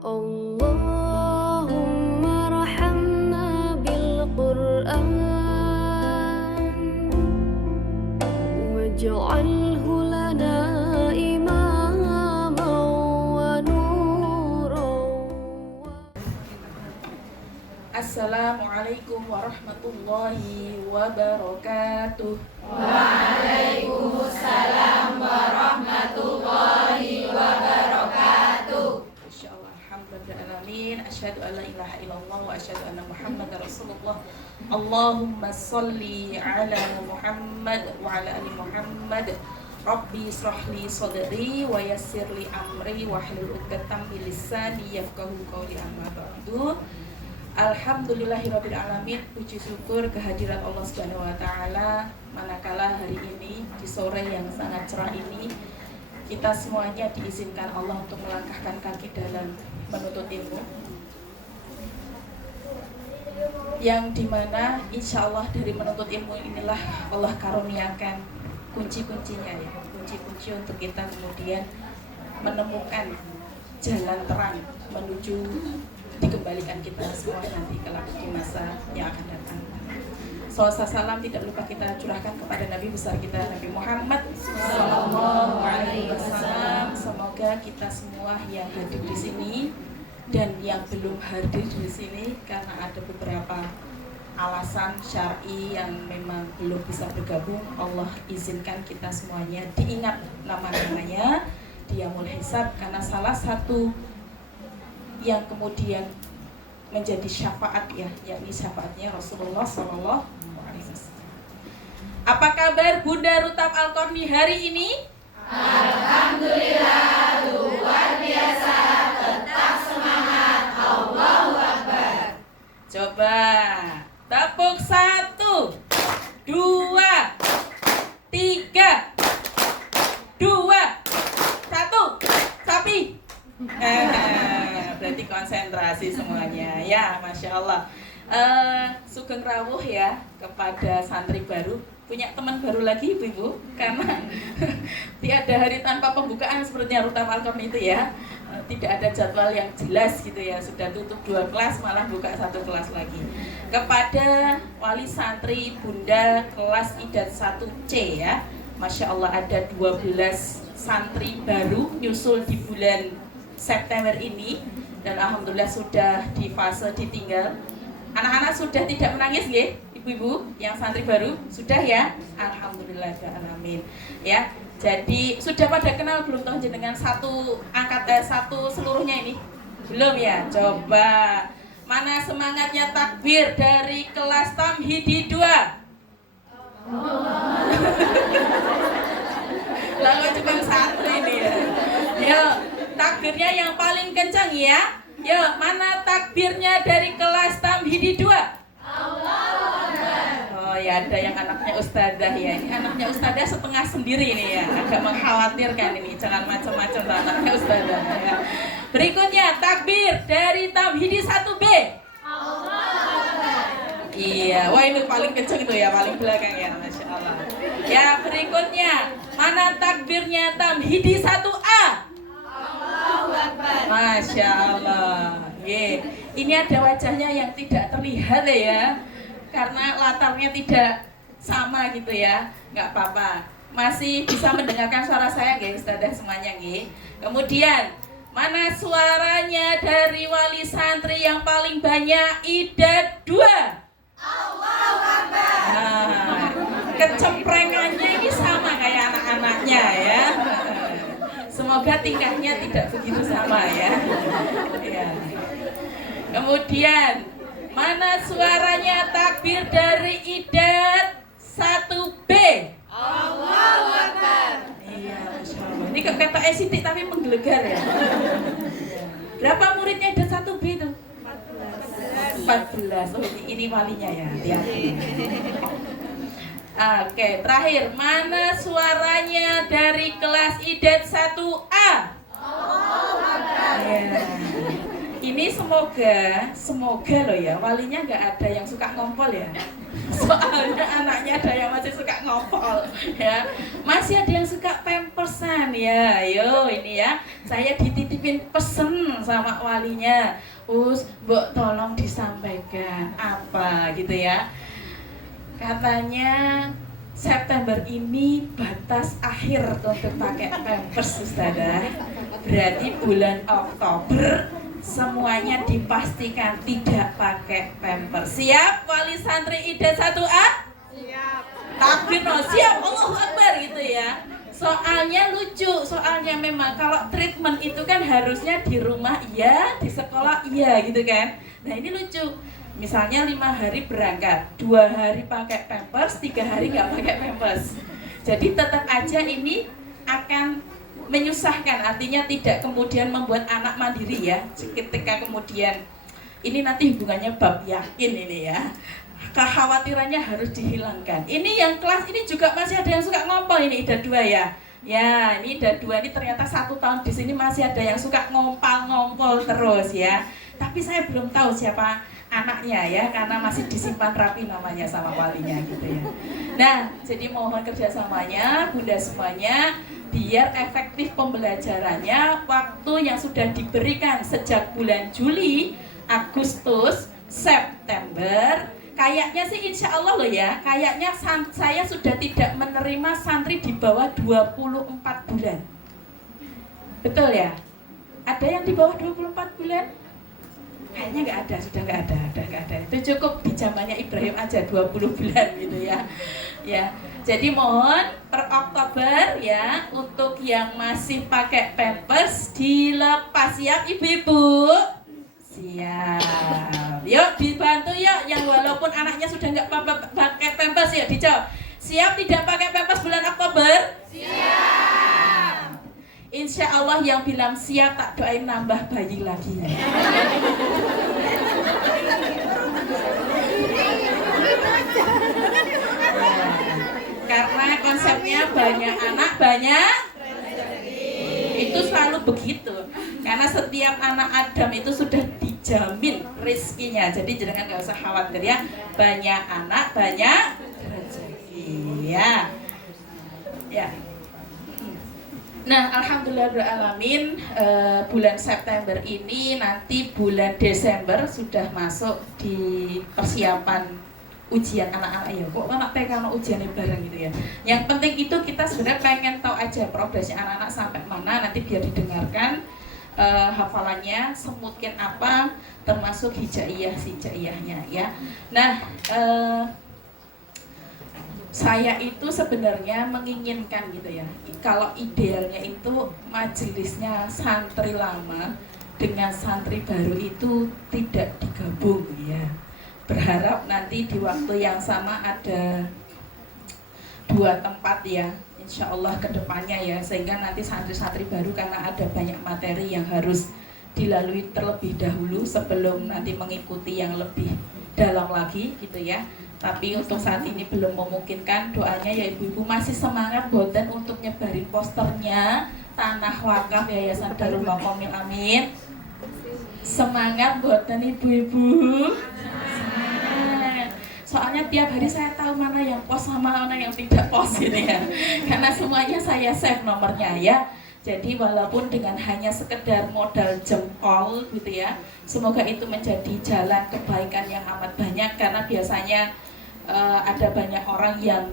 اللهم ارحمنا بالقرآن واجعله لنا إماما ونورا. Assalamualaikum warahmatullahi wabarakatuh. Waalaikumsalam warahmatullahi wabarakatuh. Insyaallah, alhamdulillahirrahmanirrahim. Asyhadu an la ilaha illallah wa asyhadu anna Muhammadar Rasulullah. Allahumma sholli ala Muhammad wa ala ali Muhammad. Rabbi israhli sadri wa yassirli amri wahlul 'uqdatam min lisani yafqahu qawli, amma ba'du. Alhamdulillahirabbil alamin. Puji syukur kehadirat Allah Subhanahu wa taala, manakala hari ini di sore yang sangat cerah ini kita semuanya diizinkan Allah untuk melangkahkan kaki dalam menuntut ilmu, yang dimana insya Allah dari menuntut ilmu inilah Allah karuniakan kunci-kuncinya, ya, kunci-kunci untuk kita kemudian menemukan jalan terang menuju dikembalikan kita semua nanti kelak di masa yang akan datang. Salawat salam tidak lupa kita curahkan kepada Nabi besar kita, Nabi Muhammad Sallallahu Alaihi Wasallam. Semoga kita semua yang hadir di sini dan yang belum hadir di sini karena ada beberapa alasan syar'i yang memang belum bisa bergabung, Allah izinkan kita semuanya diingat nama-namanya di Yaumul Hisab, karena salah satu yang kemudian menjadi syafaat, ya, yakni syafaatnya Rasulullah Sallallahu Alaihi Wasallam. Apa kabar Bunda Rutab Al-Qarni hari ini? Alhamdulillah, luar biasa, tetap semangat, Allahu Akbar. Coba tepuk 1, 2, 3, 2, 1, sapi. Berarti konsentrasi semuanya, ya, Masya Allah. Sugeng rawuh ya kepada santri baru, punya teman baru lagi ibu-ibu, karena tiada hari tanpa pembukaan sepertinya Rutab Al-Qarni itu, ya. Tidak ada jadwal yang jelas gitu, ya, sudah tutup 2 kelas malah buka 1 kelas lagi. Kepada wali santri Bunda kelas IDAT 1C, ya, Masya Allah, ada 12 santri baru nyusul di bulan September ini, dan alhamdulillah sudah di fase ditinggal. Anak-anak sudah tidak menangis nggih, ibu-ibu yang santri baru? Sudah, ya? Alhamdulillah, amin. Ya, jadi sudah pada kenal belum toh jenengan satu seluruhnya ini? Belum, ya? Coba mana semangatnya takbir dari kelas Tamhidi 2? Lalu cuma 1 ini, ya. Yo, takbirnya yang paling kencang, ya. Yo, mana takbirnya dari kelas Tamhidi 2? Allahu Akbar. Oh, ya, ada yang anaknya ustadzah, ya. Ini anaknya ustadzah setengah sendiri ini, ya. Agak mengkhawatirkan ini, jangan macam-macam anaknya ustadzah, ya. Berikutnya takbir dari Tamhidi 1B. Allahu Akbar. Iya, wah ini paling kencang itu, ya, paling belakang, ya, Masya Allah. Ya, berikutnya mana takbirnya Tamhidi 1A? Allahu Akbar. Masya Allah. Ini ada wajahnya yang tidak terlihat, ya, karena latarnya tidak sama gitu, ya. Nggak apa-apa, masih bisa mendengarkan suara saya nggih, Ustazah semuanya nggih. Kemudian mana suaranya dari wali santri yang paling banyak IDAT 2? Allahu Akbar. Nah, kecemprengannya ini sama kayak anak-anaknya, ya. Semoga tingkahnya tidak begitu sama, ya. Ya. Kemudian mana suaranya takbir dari IDAT 1B? Allahu Akbar. Iya, Masya Allah. Ini kata Siti tapi menggelegar, ya. Berapa muridnya IDAT 1B itu? 14. Oh, ini walinya, ya. Hati-hati. Oke, terakhir, mana suaranya dari kelas IDAT 1A? Allahu Akbar. Ya. Ini semoga loh ya, walinya nggak ada yang suka ngompol ya. Soalnya anaknya ada yang masih suka ngompol ya. Masih ada yang suka pampersan ya. Yo ini ya, saya dititipin pesen sama walinya. Mbok tolong disampaikan apa gitu ya. Katanya September ini batas akhir untuk pakai pampers Ustazah. Berarti bulan Oktober semuanya dipastikan tidak pakai pampers. Siap wali santri IDA 1A? Siap. Takbir no, siap, Allahu Akbar gitu ya. Soalnya lucu, soalnya memang kalau treatment itu kan harusnya di rumah iya, di sekolah iya gitu kan. Nah ini lucu. Misalnya 5 hari berangkat, 2 hari pakai pampers, 3 hari nggak pakai pampers. Jadi tetap aja ini akan menyusahkan, artinya tidak kemudian membuat anak mandiri ya. Ketika kemudian ini nanti hubungannya bab yakin ini ya. Kekhawatirannya harus dihilangkan. Ini yang kelas ini juga masih ada yang suka ngompol ini IDA 2 ya. Ya, ini IDA 2 ini ternyata 1 tahun di sini masih ada yang suka ngompol terus ya. Tapi saya belum tahu siapa anaknya ya, karena masih disimpan rapi namanya sama walinya gitu ya. Nah, jadi mohon kerjasamanya Bunda semuanya biar efektif pembelajarannya. Waktu yang sudah diberikan sejak bulan Juli, Agustus, September, kayaknya sih insya Allah loh ya, kayaknya saya sudah tidak menerima santri di bawah 24 bulan. Betul ya? Ada yang di bawah 24 bulan? Kayaknya sudah nggak ada. Itu cukup di zamannya Ibrahim aja 20 bulan gitu ya. Ya, jadi mohon per Oktober ya untuk yang masih pakai pampers dilepas, siap ibu-ibu? Siap. Yuk dibantu yuk yang walaupun anaknya sudah nggak pakai pampers yuk dijawab. Siap tidak pakai pampers bulan Oktober? Siap. Insya Allah yang bilang siap tak doain nambah bayi lagi. Karena konsepnya banyak anak banyak itu selalu begitu. Karena setiap anak Adam itu sudah dijamin rezekinya. Jadi jangan nggak usah khawatir ya. Banyak anak banyak rezeki ya. Ya. Nah, alhamdulillahirrahmanirrahim, bulan September ini nanti bulan Desember sudah masuk di persiapan ujian anak-anak ya. Kok anak TK mau ujian bareng gitu ya. Yang penting itu kita sebenarnya pengen tahu aja progresnya anak-anak sampai mana, nanti biar didengarkan hafalannya semutkin apa, termasuk hijaiyahnya ya. Nah, saya itu sebenarnya menginginkan gitu ya, kalau idealnya itu majelisnya santri lama dengan santri baru itu tidak digabung ya. Berharap nanti di waktu yang sama ada 2 tempat ya, insya Allah kedepannya ya, sehingga nanti santri-santri baru karena ada banyak materi yang harus dilalui terlebih dahulu sebelum nanti mengikuti yang lebih dalam lagi gitu ya. Tapi untuk saat ini belum memungkinkan, doanya ya ibu-ibu masih semangat boten untuk nyebarin posternya Tanah Wakaf Yayasan Darul Maqomil Amin. Semangat boten ibu-ibu. Soalnya tiap hari saya tahu mana yang post sama mana yang tidak post gitu ya. Karena semuanya saya save nomornya ya. Jadi walaupun dengan hanya sekedar modal jempol gitu ya, semoga itu menjadi jalan kebaikan yang amat banyak. Karena biasanya ada banyak orang yang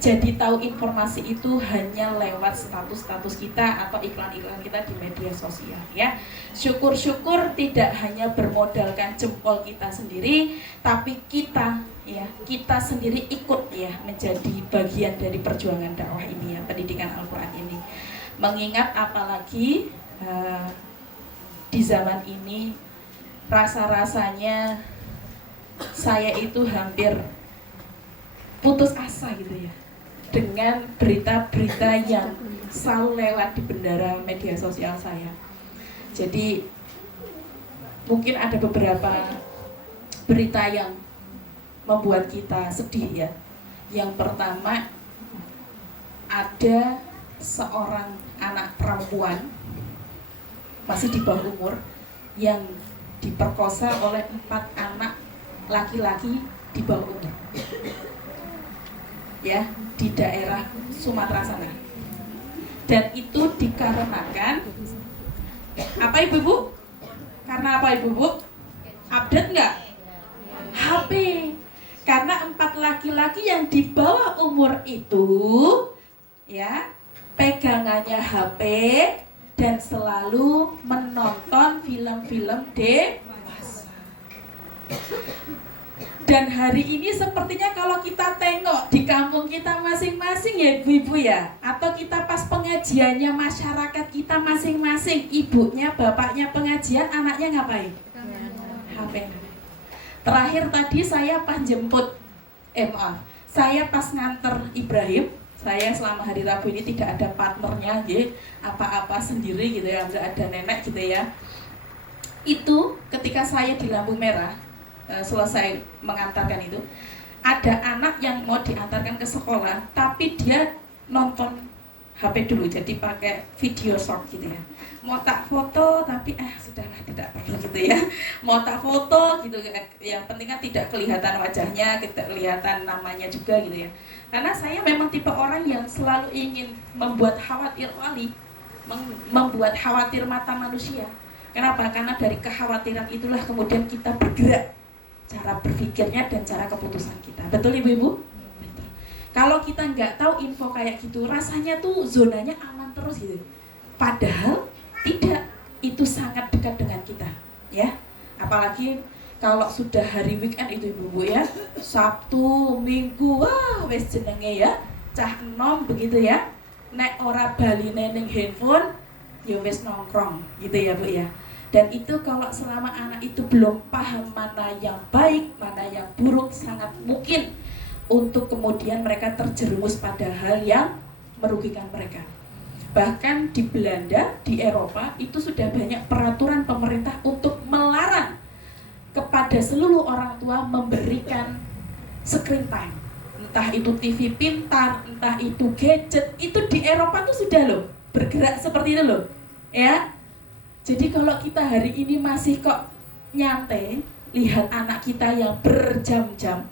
jadi tahu informasi itu hanya lewat status-status kita atau iklan-iklan kita di media sosial ya. Syukur-syukur tidak hanya bermodalkan jempol kita sendiri, tapi kita sendiri ikut ya menjadi bagian dari perjuangan dakwah ini ya, pendidikan Al-Qur'an ini. Mengingat apalagi di zaman ini rasa-rasanya saya itu hampir putus asa gitu ya dengan berita-berita yang selalu lewat di bendera media sosial saya. Jadi mungkin ada beberapa berita yang membuat kita sedih ya. Yang pertama, ada seorang anak perempuan masih di bawah umur yang diperkosa oleh 4 anak laki-laki di bawah umur, ya, di daerah Sumatera sana. Dan itu dikarenakan apa ibu-ibu? Karena apa ibu-ibu? Update nggak? HP. Karena 4 laki-laki yang di bawah umur itu, ya, pegangannya HP dan selalu menonton film-film dewasa. Dan hari ini sepertinya kalau kita tengok di kampung kita masing-masing ya ibu-ibu ya, atau kita pas pengajiannya masyarakat kita masing-masing, ibunya, bapaknya pengajian, anaknya ngapain? HP. Terakhir tadi saya pas jemput saya pas nganter Ibrahim, saya selama hari Rabu ini tidak ada partnernya, gitu, apa-apa sendiri gitu ya, nggak ada nenek gitu ya. Itu ketika saya di lampu merah, selesai mengantarkan itu, ada anak yang mau diantarkan ke sekolah, tapi dia nonton HP dulu, jadi pakai video short gitu ya. Mau tak foto, tapi sudahlah tidak perlu gitu ya. Mau tak foto gitu, yang penting kan tidak kelihatan wajahnya, tidak kelihatan namanya juga gitu ya. Karena saya memang tipe orang yang selalu ingin membuat khawatir wali, membuat khawatir mata manusia. Kenapa? Karena dari kekhawatiran itulah kemudian kita bergerak, cara berpikirnya dan cara keputusan kita. Betul ibu-ibu? Betul. Kalau kita nggak tahu info kayak gitu, rasanya tuh zonanya aman terus gitu. Padahal tidak, itu sangat dekat dengan kita, ya. Apalagi kalau sudah hari weekend itu ibu-ibu ya, Sabtu, Minggu, wah wes jenenge ya, cah enom begitu ya. Nek ora bali neneng handphone, ya wes nongkrong gitu ya Bu ya. Dan itu kalau selama anak itu belum paham mana yang baik, mana yang buruk, sangat mungkin untuk kemudian mereka terjerumus pada hal yang merugikan mereka. Bahkan di Belanda, di Eropa, itu sudah banyak peraturan pemerintah untuk melarang kepada seluruh orang tua memberikan screen time. Entah itu TV pintar, entah itu gadget, itu di Eropa tuh sudah loh bergerak seperti itu loh, ya. Jadi kalau kita hari ini masih kok nyantai, lihat anak kita yang berjam-jam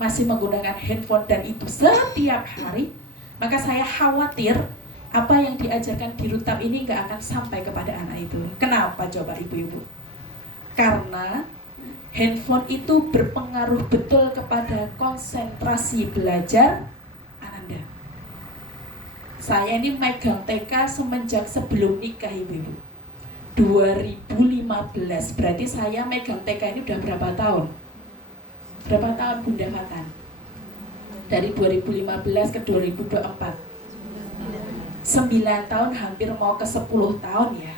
masih menggunakan handphone dan itu setiap hari, maka saya khawatir apa yang diajarkan di Rutab ini nggak akan sampai kepada anak itu. Kenapa coba ibu-ibu? Karena handphone itu berpengaruh betul kepada konsentrasi belajar Ananda. Saya ini megang TK semenjak sebelum nikah ibu-ibu. 2015, berarti saya megang TK ini udah berapa tahun? Berapa tahun Bunda Fatan? Dari 2015 ke 2024. 9 tahun, hampir mau ke 10 tahun ya.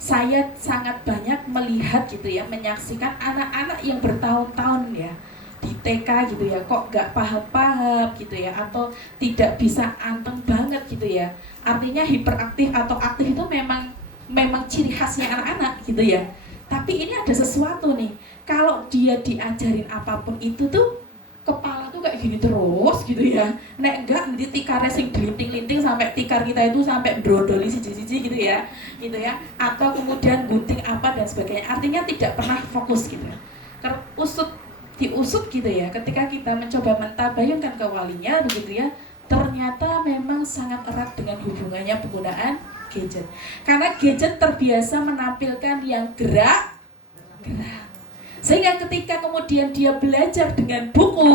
Saya sangat banyak melihat gitu ya, menyaksikan anak-anak yang bertahun-tahun ya di TK gitu ya, kok gak paham-paham gitu ya, atau tidak bisa anteng banget gitu ya. Artinya hiperaktif atau aktif itu memang ciri khasnya anak-anak gitu ya. Tapi ini ada sesuatu nih, kalau dia diajarin apapun itu tuh kepala tuh kayak gini terus gitu ya. Nek enggak nanti tikarnya sing gelinting-linting sampai tikar kita itu sampai brodoli siji-siji gitu ya. Gitu ya. Atau kemudian gunting apa dan sebagainya. Artinya tidak pernah fokus gitu ya. Diusut gitu ya. Ketika kita mencoba mentabayunkan ke walinya begitu ya, ternyata memang sangat erat dengan hubungannya penggunaan gadget. Karena gadget terbiasa menampilkan yang gerak. Sehingga ketika kemudian dia belajar dengan buku,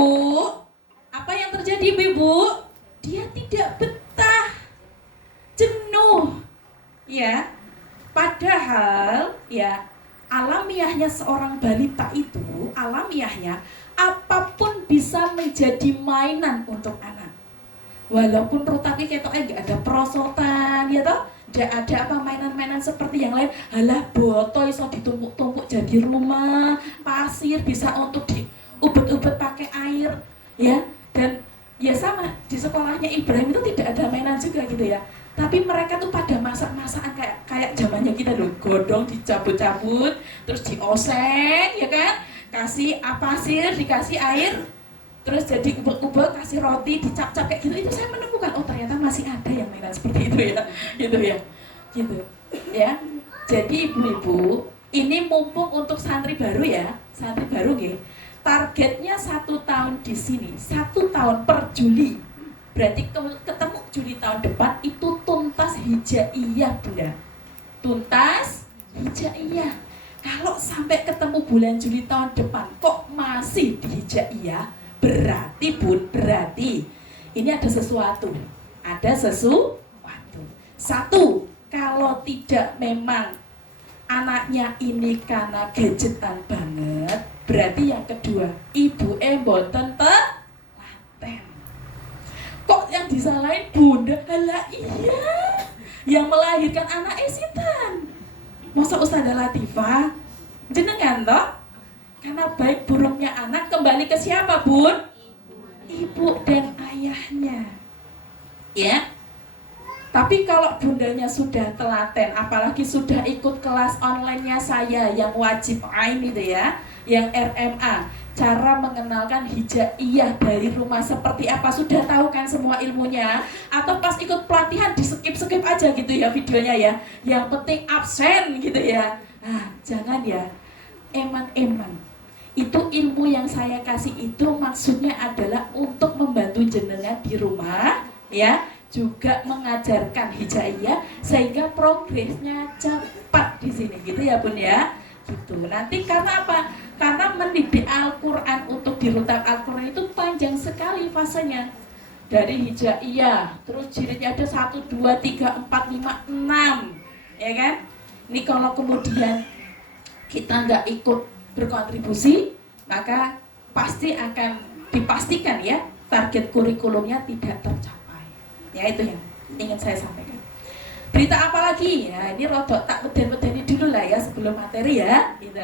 apa yang terjadi ibu? Dia tidak betah, jenuh, ya. Padahal ya alamiahnya seorang balita itu, alamiahnya apapun bisa menjadi mainan untuk anak. Walaupun Rutaki ketoknya nggak ada perosotan, ya toh, nggak ada apa mainan-mainan seperti yang lain. Halah boto iso ditumpuk-tumpuk jadi rumah, pasir bisa untuk diubet-ubet pakai air, ya. Dan ya sama di sekolahnya Ibrahim itu tidak ada mainan juga gitu ya. Tapi mereka tuh pada masak-masakan kayak zamannya kita loh, godong dicabut-cabut, terus dioseng, ya kan? Kasih pasir, dikasih air. Terus jadi ubek-ubek, kasih roti, dicap-cap kayak gitu. Itu saya menemukan, oh ternyata masih ada yang mainan seperti itu ya. Gitu ya. Gitu. Ya. Jadi ibu-ibu, Ini mumpung untuk santri baru ya, santri baru nggih. Targetnya 1 tahun di sini, 1 tahun per Juli. Berarti ketemu Juli tahun depan itu tuntas hijaiyah, Bunda. Tuntas hijaiyah. Kalau sampai ketemu bulan Juli tahun depan kok masih di hijaiyah, berarti Bun, berarti ini ada sesuatu. Ada sesuatu. Satu, kalau tidak memang anaknya ini karena gadgetan banget, berarti yang kedua, ibu mboten telaten. Kok yang disalahin bunda? Halah iya, yang melahirkan anak sinten? Masa Ustazah Latifah? Jenengan toh? Karena baik buruknya anak kembali ke siapa, Bun? Ibu dan ayahnya. Ya. Tapi kalau bundanya sudah telaten, apalagi sudah ikut kelas online-nya saya yang wajib ain itu ya, yang RMA, cara mengenalkan hijaiyah dari rumah seperti apa, sudah tahu kan semua ilmunya? Atau pas ikut pelatihan di skip-skip aja gitu ya videonya ya, yang penting absen gitu ya. Nah, jangan ya, eman-eman. Itu ilmu yang saya kasih itu maksudnya adalah untuk membantu jenengan di rumah ya, juga mengajarkan hijaiyah sehingga progresnya cepat di sini gitu ya Bun ya. Gitu. Nanti karena apa? Karena mendidik Al-Qur'an untuk di rutan Al-Qur'an itu panjang sekali fasenya. Dari hijaiyah, terus jilidnya ada 1 2 3 4 5 6. Ya kan? Ini kalau kemudian kita nggak ikut berkontribusi, maka pasti akan dipastikan ya target kurikulumnya tidak tercapai. Ya itu yang ingin saya sampaikan. Berita apa lagi? Ya ini rodok tak beden-bedeni dulu lah ya sebelum materi ya. Gitu.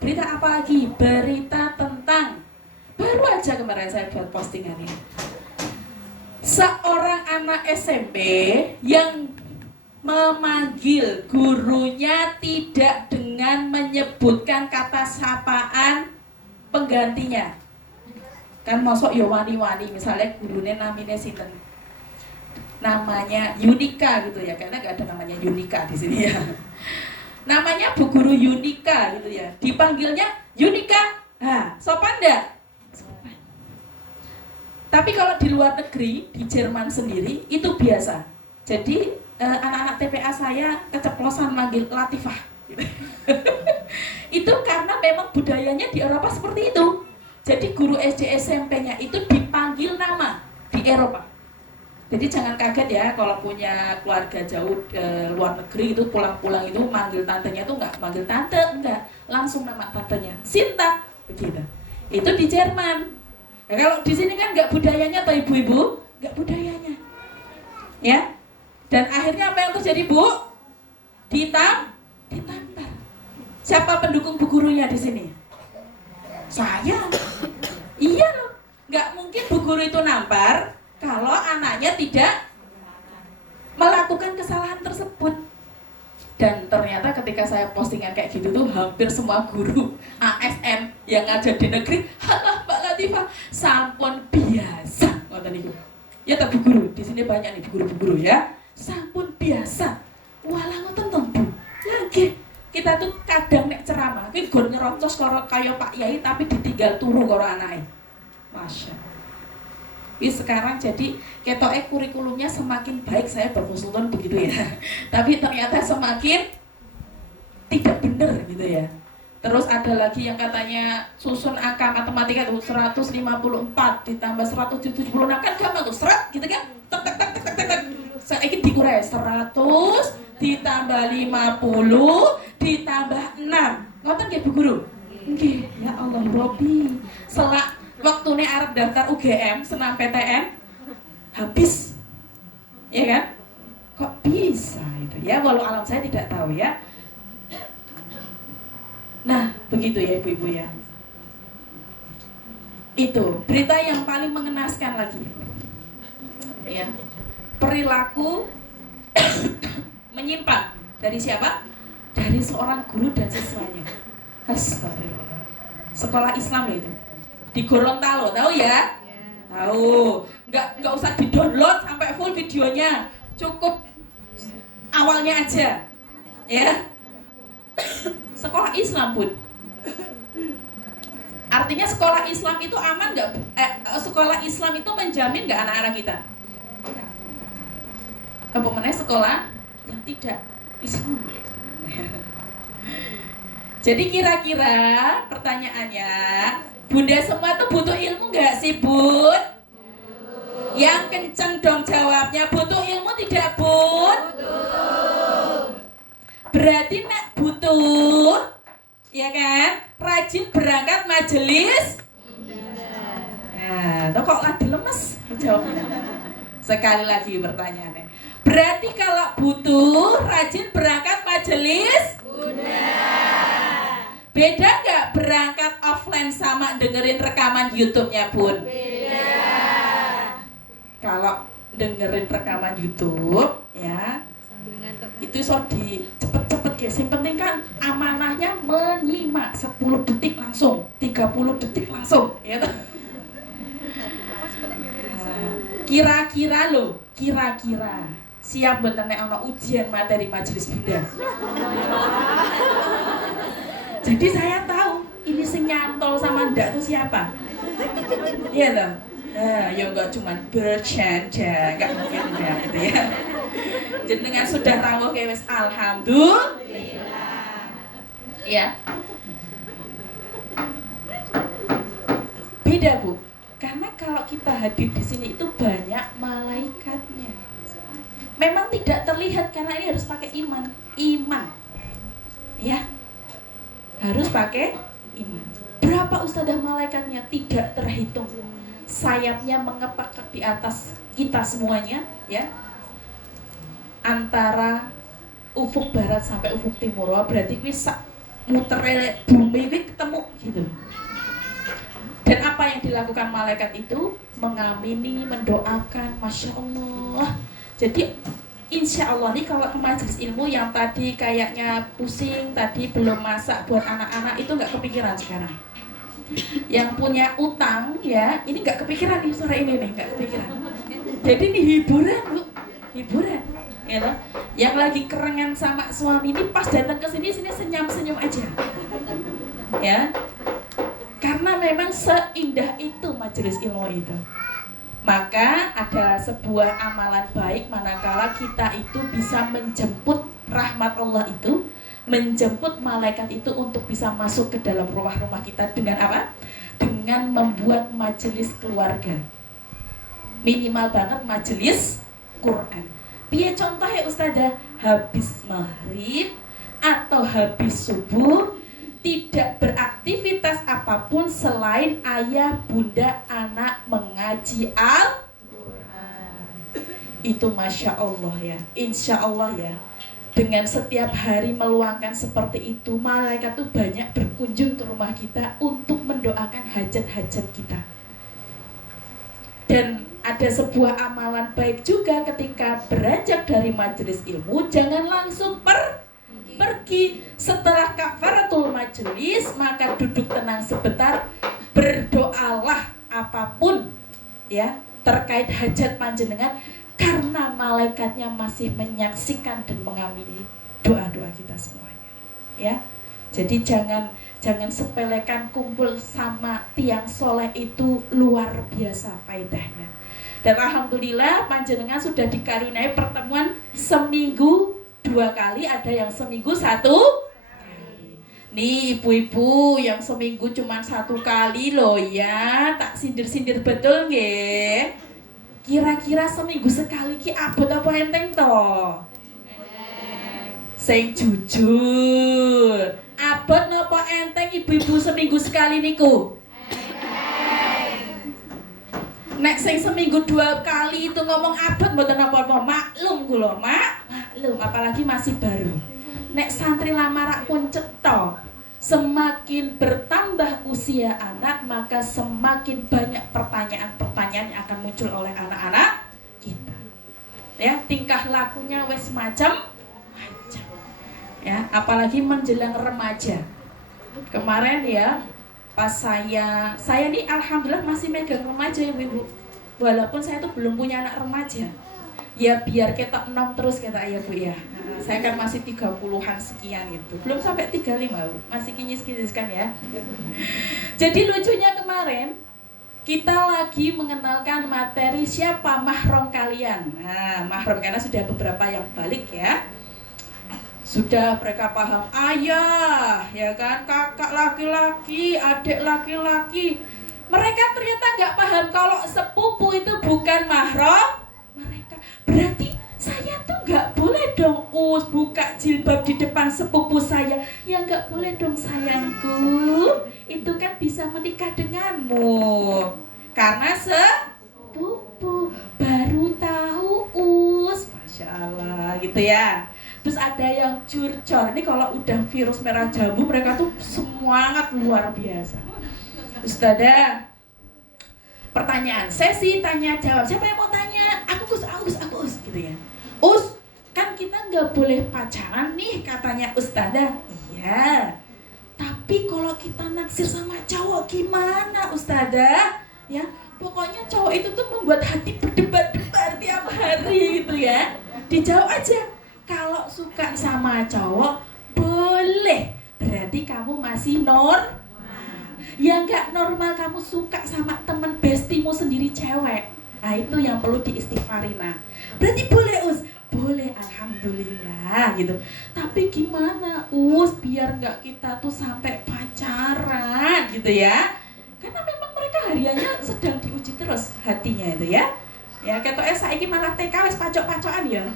Berita apa lagi? Berita tentang, baru aja kemarin saya buat postingan ini. Seorang anak SMP yang memanggil gurunya tidak dengan menyebutkan kata sapaan penggantinya. Kan masuk ya wani-wani, misalnya gurunya namanya sinten, namanya Yunika gitu ya, karena nggak ada namanya Yunika di sini ya. Namanya Bu Guru Yunika gitu ya, dipanggilnya Yunika. Nah, sopan enggak? Sopan. Tapi kalau di luar negeri, di Jerman sendiri itu biasa. Jadi anak-anak TPA saya keceplosan manggil Latifah gitu. Itu karena memang budayanya di Eropa seperti itu. Jadi guru SD SMP-nya itu dipanggil nama di Eropa. Jadi jangan kaget ya kalau punya keluarga jauh luar negeri itu pulang-pulang itu manggil tantenya tuh nggak manggil tante, enggak, langsung nama tantenya Sinta begitu. Itu di Jerman. Nah, kalau di sini kan nggak budayanya, atau ibu-ibu nggak budayanya, ya. Dan akhirnya apa yang terjadi Bu? Ditampar. Siapa pendukung Bu Gurunya di sini? Saya. Iya loh, nggak mungkin Bu Guru itu nampar kalau anaknya tidak melakukan kesalahan tersebut. Dan ternyata ketika saya postingan kayak gitu tuh hampir semua guru ASN yang ngajar di negeri, halah Mbak Latifah, sampun biasa. Ngoten niku. Ya tak Bu Guru, di sini banyak nih Bu Guru ya. Sampun biasa. Walah ngoten to Bu. Lagi kita tuh kadang nek ceramah, ki gon nyeroncos kaya Pak Yai tapi ditinggal turu karo anake. Masya Allah. Ini sekarang jadi ketoke kurikulumnya semakin baik, saya berhusnuzon begitu ya. Tapi ternyata semakin tidak benar gitu ya. Terus ada lagi yang katanya susun angka matematika itu 154 ditambah 176 kan gampang tuh, seret gitu kan. Tek tek tek tek tek tek. Saya ingin dikurai 100 ditambah 50 ditambah 6. Ngoten nggih Bu Guru? Nggih, ya Allah Robi. Selak waktu ini Arab daftar UGM, senam PTN habis, ya kan? Kok bisa itu ya? Walau alam saya tidak tahu ya. Nah, begitu ya ibu-ibu ya. Itu berita yang paling mengenaskan lagi, ya. Perilaku menyimpang dari siapa? Dari seorang guru dan siswanya. Astagfirullah. Sekolah Islam itu di Gorontalo, tahu ya? Tahu. Nggak usah di-download sampai full videonya. Cukup awalnya aja. Ya. sekolah Islam, Bun. Artinya sekolah Islam itu aman nggak? Sekolah Islam itu menjamin nggak anak-anak kita? Apa meneh sekolah yang tidak Islam? Jadi kira-kira pertanyaannya, Bunda semua tuh butuh ilmu nggak sih, Bun? Yang kenceng dong jawabnya. Butuh ilmu tidak, Bun? Berarti nek butuh, ya kan? Rajin berangkat majelis. Nah, kok lagi lemes jawabnya. Sekali lagi pertanyaannya. Berarti kalau butuh rajin berangkat majelis. Beda nggak berangkat offline sama dengerin rekaman YouTube-nya, Bun? Beda. Kalau dengerin rekaman YouTube, ya, itu so di cepet-cepet ya. Yang penting kan amanahnya menyimak 10 detik langsung, 30 detik langsung, ya toh? Kira-kira loh, kira-kira siap buat nek ana ujian materi majelis Bunda. Jadi saya tahu ini sing nyantol sama ndak tuh siapa. Iya loh. Nah, ya enggak cuma bercanda, enggak mungkin ya gitu ya. Jenengan sudah rawuh ke wis alhamdulillah. Ya. Beda, Bu. Karena kalau kita hadir di sini itu banyak malaikatnya. Memang tidak terlihat karena ini harus pakai iman. Iman. Ya. Harus pakai iman. Berapa ustadzah malaikatnya tidak terhitung. Sayapnya mengepak di atas kita semuanya, ya. Antara ufuk barat sampai ufuk timur, berarti bisa muter bumi ketemu gitu. Dan apa yang dilakukan malaikat itu? Mengamini, mendoakan, Masya Allah. Jadi insya Allah nih kalau ke majelis ilmu yang tadi kayaknya pusing, tadi belum masak buat anak-anak, itu nggak kepikiran sekarang. Yang punya utang ya, ini nggak kepikiran nih sore ini nih, nggak kepikiran. Jadi ini hiburan, Bu, hiburan. Ya toh? Yang lagi kerengan sama suami ini pas datang ke sini senyum-senyum aja. Ya. Karena memang seindah itu majelis ilmu itu. Maka ada sebuah amalan baik manakala kita itu bisa menjemput rahmat Allah itu, menjemput malaikat itu untuk bisa masuk ke dalam rumah-rumah kita dengan apa? Dengan membuat majelis keluarga. Minimal banget majelis Quran. Piye contoh ya Ustazah? Habis maghrib atau habis subuh tidak beraktivitas apapun selain ayah, bunda, anak mengaji Al-Quran. Itu Masya Allah ya, Insya Allah ya. Dengan setiap hari meluangkan seperti itu, malaikat tuh banyak berkunjung ke rumah kita untuk mendoakan hajat-hajat kita. Dan ada sebuah amalan baik juga ketika beranjak dari majelis ilmu, jangan langsung pergi. Setelah kafaratul majelis, maka duduk tenang sebentar, berdoalah apapun ya terkait hajat panjenengan, karena malaikatnya masih menyaksikan dan mengamini doa-doa kita semuanya. Ya, jadi jangan sepelekan kumpul sama tiang soleh itu luar biasa faedahnya. Dan alhamdulillah panjenengan sudah dikaruniai pertemuan seminggu 2 kali, ada yang seminggu 1 kali. Nih ibu-ibu yang seminggu cuma 1 kali loh ya, tak sindir-sindir betul nggih. Kira-kira seminggu sekali ki abot apa enteng toh? Sing jujur. Abot napa enteng ibu-ibu seminggu sekali niku? Nek sing seminggu 2 kali itu ngomong abot mboten apa-apa, maklum kula, maklum apalagi masih baru. Nek santri lamarak pun cetha, semakin bertambah usia anak, maka semakin banyak pertanyaan-pertanyaan yang akan muncul oleh anak-anak kita. Ya, tingkah lakunya wes macam ya, apalagi menjelang remaja. Kemarin ya, pas saya nih alhamdulillah masih megang remaja ya ibu. Walaupun saya tuh belum punya anak remaja. Ya biar ketok 6 terus kata ya Bu ya. Nah, saya kan masih 30-an sekian gitu. Belum sampai 35 Bu. Masih kinyis-kinyis kan ya. Jadi lucunya kemarin kita lagi mengenalkan materi siapa mahram kalian. Nah, mahram karena sudah beberapa yang balik ya. Sudah mereka paham ayah, ya kan, kakak laki-laki, adik laki-laki. Mereka ternyata nggak paham kalau sepupu itu bukan mahram mereka. Berarti saya tuh nggak boleh dong buka jilbab di depan sepupu saya. Ya nggak boleh dong sayangku. Itu kan bisa menikah denganmu. Karena sepupu baru tahu Masya Allah gitu ya. Terus ada yang curcol. Ini kalau udah virus merah jambu mereka tuh semangat luar biasa. Ustazah, pertanyaan sesi tanya jawab. Siapa yang mau tanya? Aku gitu ya. Kan kita nggak boleh pacaran nih katanya Ustazah. Iya. Tapi kalau kita naksir sama cowok gimana Ustazah? Ya, pokoknya cowok itu tuh membuat hati berdebar-debar tiap hari gitu ya. Dijawab aja. Kalau suka sama cowok boleh. Berarti kamu masih ya nggak normal kamu suka sama temen bestimu sendiri cewek. Nah itu yang perlu diistighfarin. Nah, berarti boleh boleh, alhamdulillah gitu. Tapi gimana biar nggak kita tuh sampai pacaran gitu ya? Karena memang mereka hariannya sedang diuji terus hatinya itu ya. Ya ketoke saiki malah TK wis pacok-pacokan ya.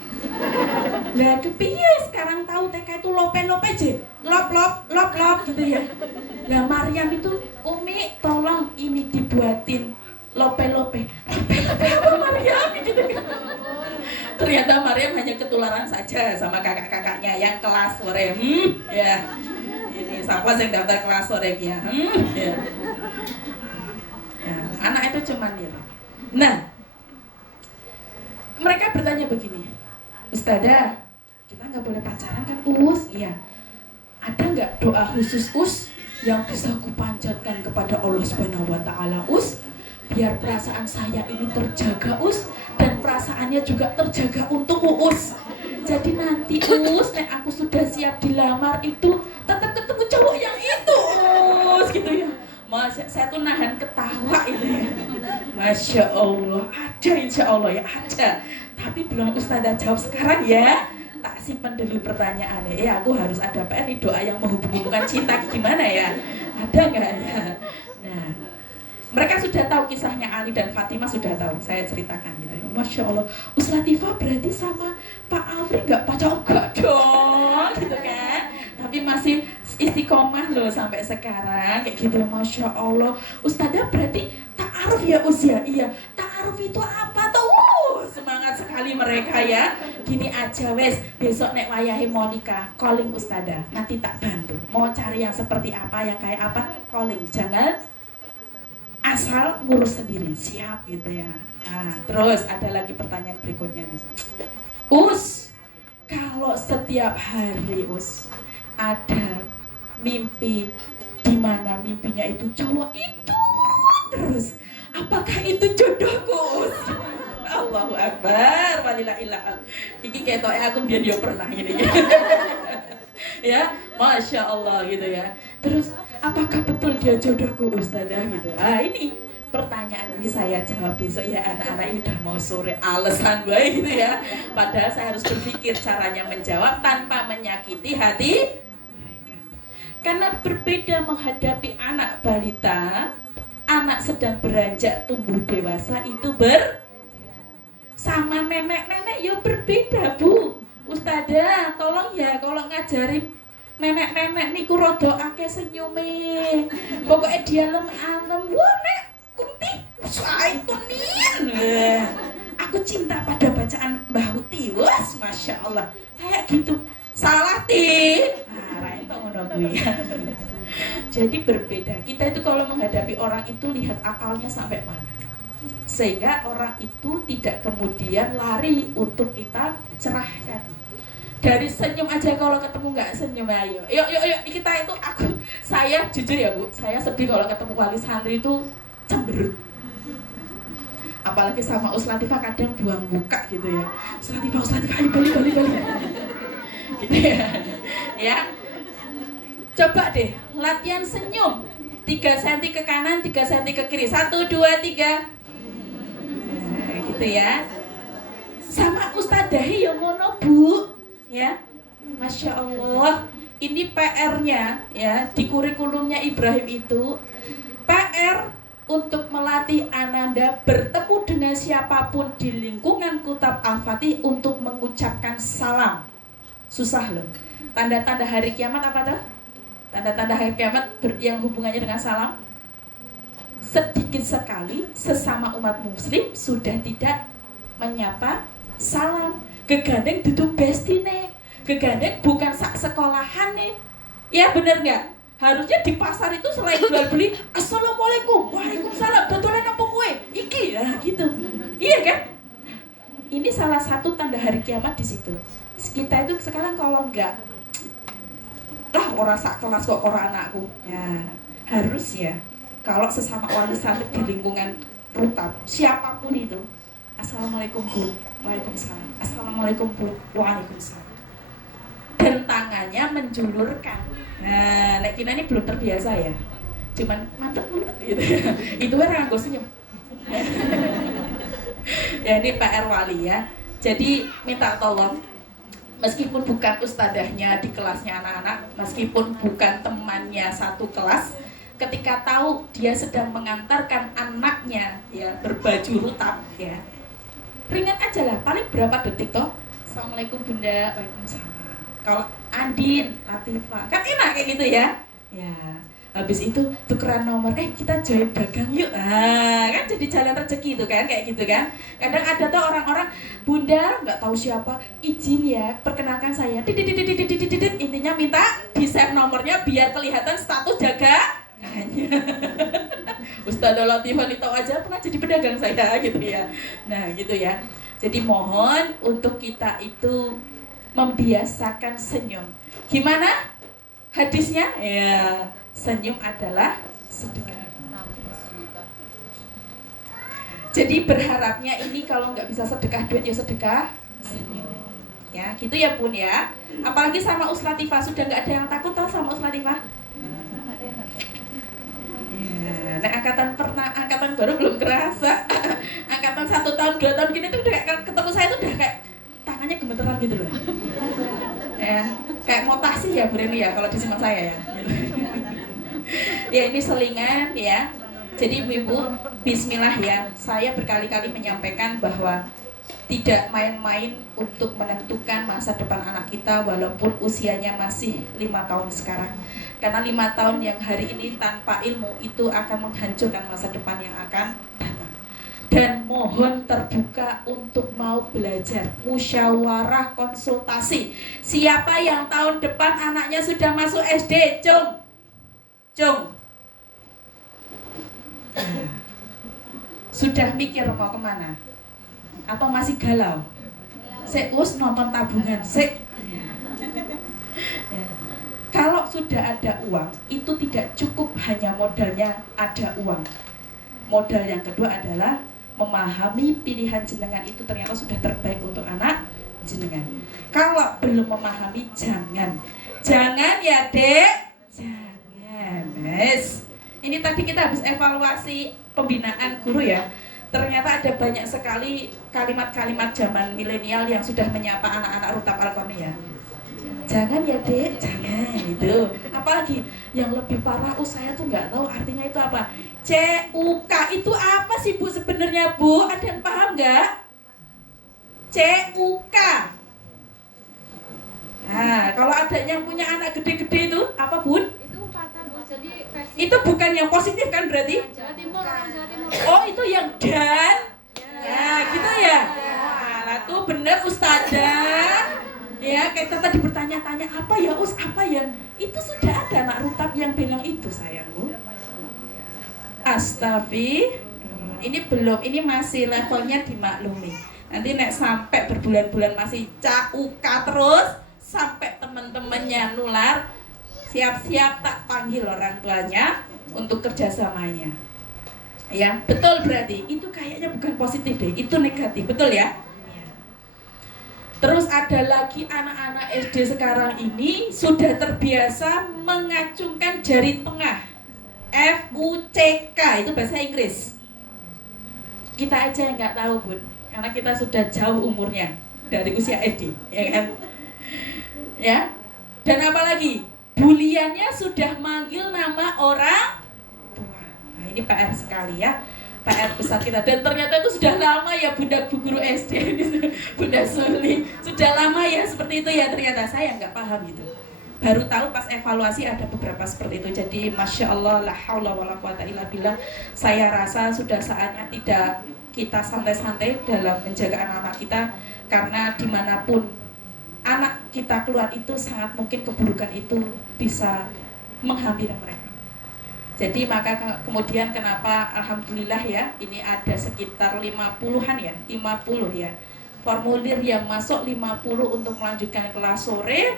Lah kepiye sekarang tahu TK itu lope-lope je. Lop gitu ya. Lah Maryam itu Umi tolong ini dibuatin lope-lope apa Maryam gitu kan. Ternyata Maryam hanya ketularan saja sama kakak-kakaknya yang kelas sore. Ya. Ini siapa yang daftar kelas sore ya? Ya. Ya, anak itu cuma nilai. Nah, mereka bertanya begini, Ustazah, kita nggak boleh pacaran kan Iya. Ada nggak doa khusus yang bisa kupanjatkan kepada Allah Subhanahu Wa Taala biar perasaan saya ini terjaga dan perasaannya juga terjaga untuk Jadi nanti nek aku sudah siap dilamar itu tetap ketemu cowok yang itu gitu ya. Saya tuh nahan ketawa ini ya. Masya Allah, ada insya Allah ya ada. Tapi belum Ustazah jawab sekarang ya. Tak simpan dulu pertanyaannya. Aku harus ada PR nih doa yang menghubungkan cinta gimana ya? Ada nggak ya? Nah, mereka sudah tahu kisahnya Ali dan Fatimah sudah tahu. Saya ceritakan gitu. Masya Allah, Latifah berarti sama Pak Alfred nggak pacar enggak dong, gitu kan? Tapi masih istiqomah loh sampai sekarang kayak gitu. Masya Allah, Ustazah berarti ta'aruf ya ya? Iya, ta'aruf itu apa tuh? Semangat sekali mereka ya. Gini aja wes, besok nek wayahe mau nikah, calling Ustazah, nanti tak bantu. Mau cari yang seperti apa, yang kayak apa, calling. Jangan asal ngurus sendiri, siap gitu ya. Nah, terus ada lagi pertanyaan berikutnya nih. Kalau setiap hari ada mimpi di mana mimpinya itu cowok itu terus, apakah itu jodohku Allahu Akbar, walillahillah. Iki ketoke aku biyen yo pernah gini. Ya, Masya Allah gitu ya. Terus apakah betul dia jodohku Ustazah gitu? Ini pertanyaan ini saya jawab besok ya, anak-anak ini udah mau sore alasan gue gitu ya. Padahal saya harus berpikir caranya menjawab tanpa menyakiti hati mereka. Karena berbeda menghadapi anak balita, anak sedang beranjak tumbuh dewasa itu sama nenek-nenek ya berbeda Bu. Ustazah tolong ya kalau ngajari nenek-nenek niku rada akeh senyume. Pokoknya dialem-alem. Wah nek Kunti, aku cinta pada bacaan Mbah Uti. Masya Allah. Kayak gitu. Salah ti. Nah, itu ngono kuwi. Jadi berbeda. Kita itu kalau menghadapi orang itu lihat akalnya sampai mana. Sehingga orang itu tidak kemudian lari untuk kita cerahkan. Dari senyum aja kalau ketemu nggak senyum ayo. Yuk kita itu saya jujur ya Bu, saya sedih kalau ketemu wali santri itu cemberut. Apalagi sama Us Latifah kadang buang muka gitu ya. Us Latifah, ayo balik. Gitu ya. Ya. Coba deh, latihan senyum. 3 cm ke kanan, 3 cm ke kiri. 1, 2, 3. Nah, gitu ya. Sama Ustadahi yang ngono, Bu. Ya. Masya Allah. Ini PR-nya ya di kurikulumnya Ibrahim itu. PR untuk melatih Ananda bertemu dengan siapapun di lingkungan Kutab Al-Fatih untuk mengucapkan salam. Susah loh. Tanda-tanda hari kiamat apa tuh? Tanda-tanda hari kiamat yang hubungannya dengan salam. Sedikit sekali sesama umat muslim sudah tidak menyapa salam. Gegandeng duduk bestine. Gegandeng bukan sak sekolahan nih. Ya bener nggak? Harusnya di pasar itu selain jual beli, assalamualaikum, waalaikumsalam, dodolan apa kue? Iki ya gitu. Iya kan? Ini salah satu tanda hari kiamat di situ. Kita itu sekarang kalau enggak, lah orang sak kelas kok orang anakku. Ya, harus ya. Kalau sesama wali santri di lingkungan Rutab, siapapun itu, assalamualaikum Bu, waalaikumsalam, assalamualaikum Bu, waalaikumsalam. Dan tangannya menjulurkan. Nah, nek kita ini belum terbiasa ya. Cuman mantep gitu ya. Itu orang nganggo senyum. Ya ini PR wali ya. Jadi minta tolong, meskipun bukan ustadahnya di kelasnya anak-anak, meskipun bukan temannya satu kelas, ketika tahu dia sedang mengantarkan anaknya ya berbaju rutab ya, ringan aja lah, paling berapa detik toh. Assalamualaikum Bunda, waalaikumsalam. Kalau Andin, Latifah, kan enak kayak gitu ya. Ya, habis itu tukeran nomor, kita join dagang yuk. Ah, kan jadi jalan rezeki itu kan, kayak gitu kan. Kadang ada tuh orang-orang, Bunda, nggak tahu siapa, izin ya, perkenalkan saya. Intinya minta di-share nomornya biar kelihatan status jaga. Ustadzah Latifah nih tahu aja pernah jadi pedagang saya gitu ya. Nah, gitu ya. Jadi mohon untuk kita itu membiasakan senyum. Gimana hadisnya? Ya, senyum adalah sedekah. Jadi berharapnya ini kalau nggak bisa sedekah duit ya sedekah senyum. Ya, gitu ya Bun ya. Apalagi sama Us Latifah, sudah nggak ada yang takut tau sama Us Latifah? Ya, nah angkatan baru belum kerasa. Angkatan 1 tahun 2 tahun gini tuh udah kayak ketemu saya tuh udah kayak tangannya gemeteran gitu loh. Ya, kayak mutasi ya Bu Reni ya kalau di sama saya ya. Ya ini selingan ya. Jadi Ibu, bismillah ya. Saya berkali-kali menyampaikan bahwa tidak main-main untuk menentukan masa depan anak kita walaupun usianya masih 5 tahun sekarang. Karena 5 tahun yang hari ini tanpa ilmu itu akan menghancurkan masa depan yang akan datang. Dan mohon terbuka untuk mau belajar, musyawarah, konsultasi. Siapa yang tahun depan anaknya sudah masuk SD, Cung. Sudah mikir mau kemana? Apa masih galau? Us nonton tabungan, Ya. Kalau sudah ada uang, itu tidak cukup hanya modalnya ada uang. Modal yang kedua adalah memahami pilihan jenengan itu ternyata sudah terbaik untuk anak jenengan. Kalau belum memahami, jangan ya Dek, jangan. Yes. Ini tadi kita habis evaluasi pembinaan guru ya. Ternyata ada banyak sekali kalimat-kalimat zaman milenial yang sudah menyapa anak-anak Rutab Al-Qani ya. Jangan ya Dek, jangan itu. Apalagi yang lebih parah, saya tuh nggak tahu artinya itu apa. CUK itu apa sih Bu sebenarnya Bu? Ada yang paham nggak? CUK. Nah, kalau ada yang punya anak gede-gede itu apa Bun? Itu kata Bu, jadi versi Itu bukan yang positif kan berarti? Jawa Timur, orang Jawa Timur. Oh itu yang dan? Ya gitu ya? Nah tuh bener Ustazah. Ya kayak tadi bertanya-tanya apa ya Us, apa ya? Itu sudah ada anak Rutab yang bilang itu sayangku. Ini belum, ini masih levelnya dimaklumi. Nanti nek sampai berbulan-bulan masih CUK terus, sampai teman-temannya nular, siap-siap tak panggil orang tuanya untuk kerjasamanya. Ya, betul berarti. Itu kayaknya bukan positif deh, itu negatif, betul ya? Terus ada lagi anak-anak SD sekarang ini sudah terbiasa mengacungkan jari tengah. FUCK itu bahasa Inggris. Kita aja yang nggak tahu, Bun, karena kita sudah jauh umurnya dari usia SD, ya kan? Ya. Dan apalagi buliannya sudah manggil nama orang tua. Nah, ini PR sekali ya. PR besar kita, dan ternyata itu sudah lama ya Bunda Bu Guru SD Bunda Suli, sudah lama ya seperti itu ya, ternyata saya nggak paham gitu, baru tahu pas evaluasi ada beberapa seperti itu. Jadi Masya Allah, la haula wala quwata illa billah. Saya rasa sudah saatnya tidak kita santai-santai dalam menjaga anak-anak kita, karena dimanapun anak kita keluar itu sangat mungkin keburukan itu bisa menghampiri mereka. Jadi maka kemudian kenapa alhamdulillah ya, ini ada sekitar 50-an ya, 50 ya formulir yang masuk, 50 untuk melanjutkan kelas sore,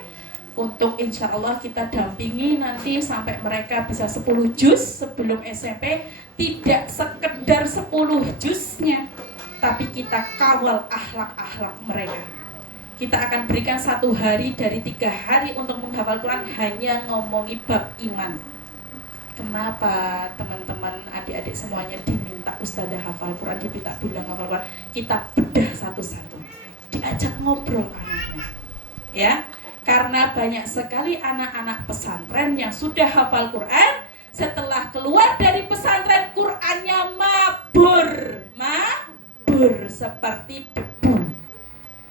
untuk insya Allah kita dampingi nanti sampai mereka bisa 10 juz sebelum SMP. Tidak sekedar 10 juznya, tapi kita kawal akhlak-akhlak mereka. Kita akan berikan 1 hari dari 3 hari untuk menghafal Quran, hanya ngomongi bab iman. Kenapa teman-teman adik-adik semuanya diminta Ustazah hafal Quran, diminta Bunda hafal Quran? Kita bedah satu-satu, diajak ngobrol anaknya, ya. Karena banyak sekali anak-anak pesantren yang sudah hafal Quran, setelah keluar dari pesantren Qurannya mabur seperti debu.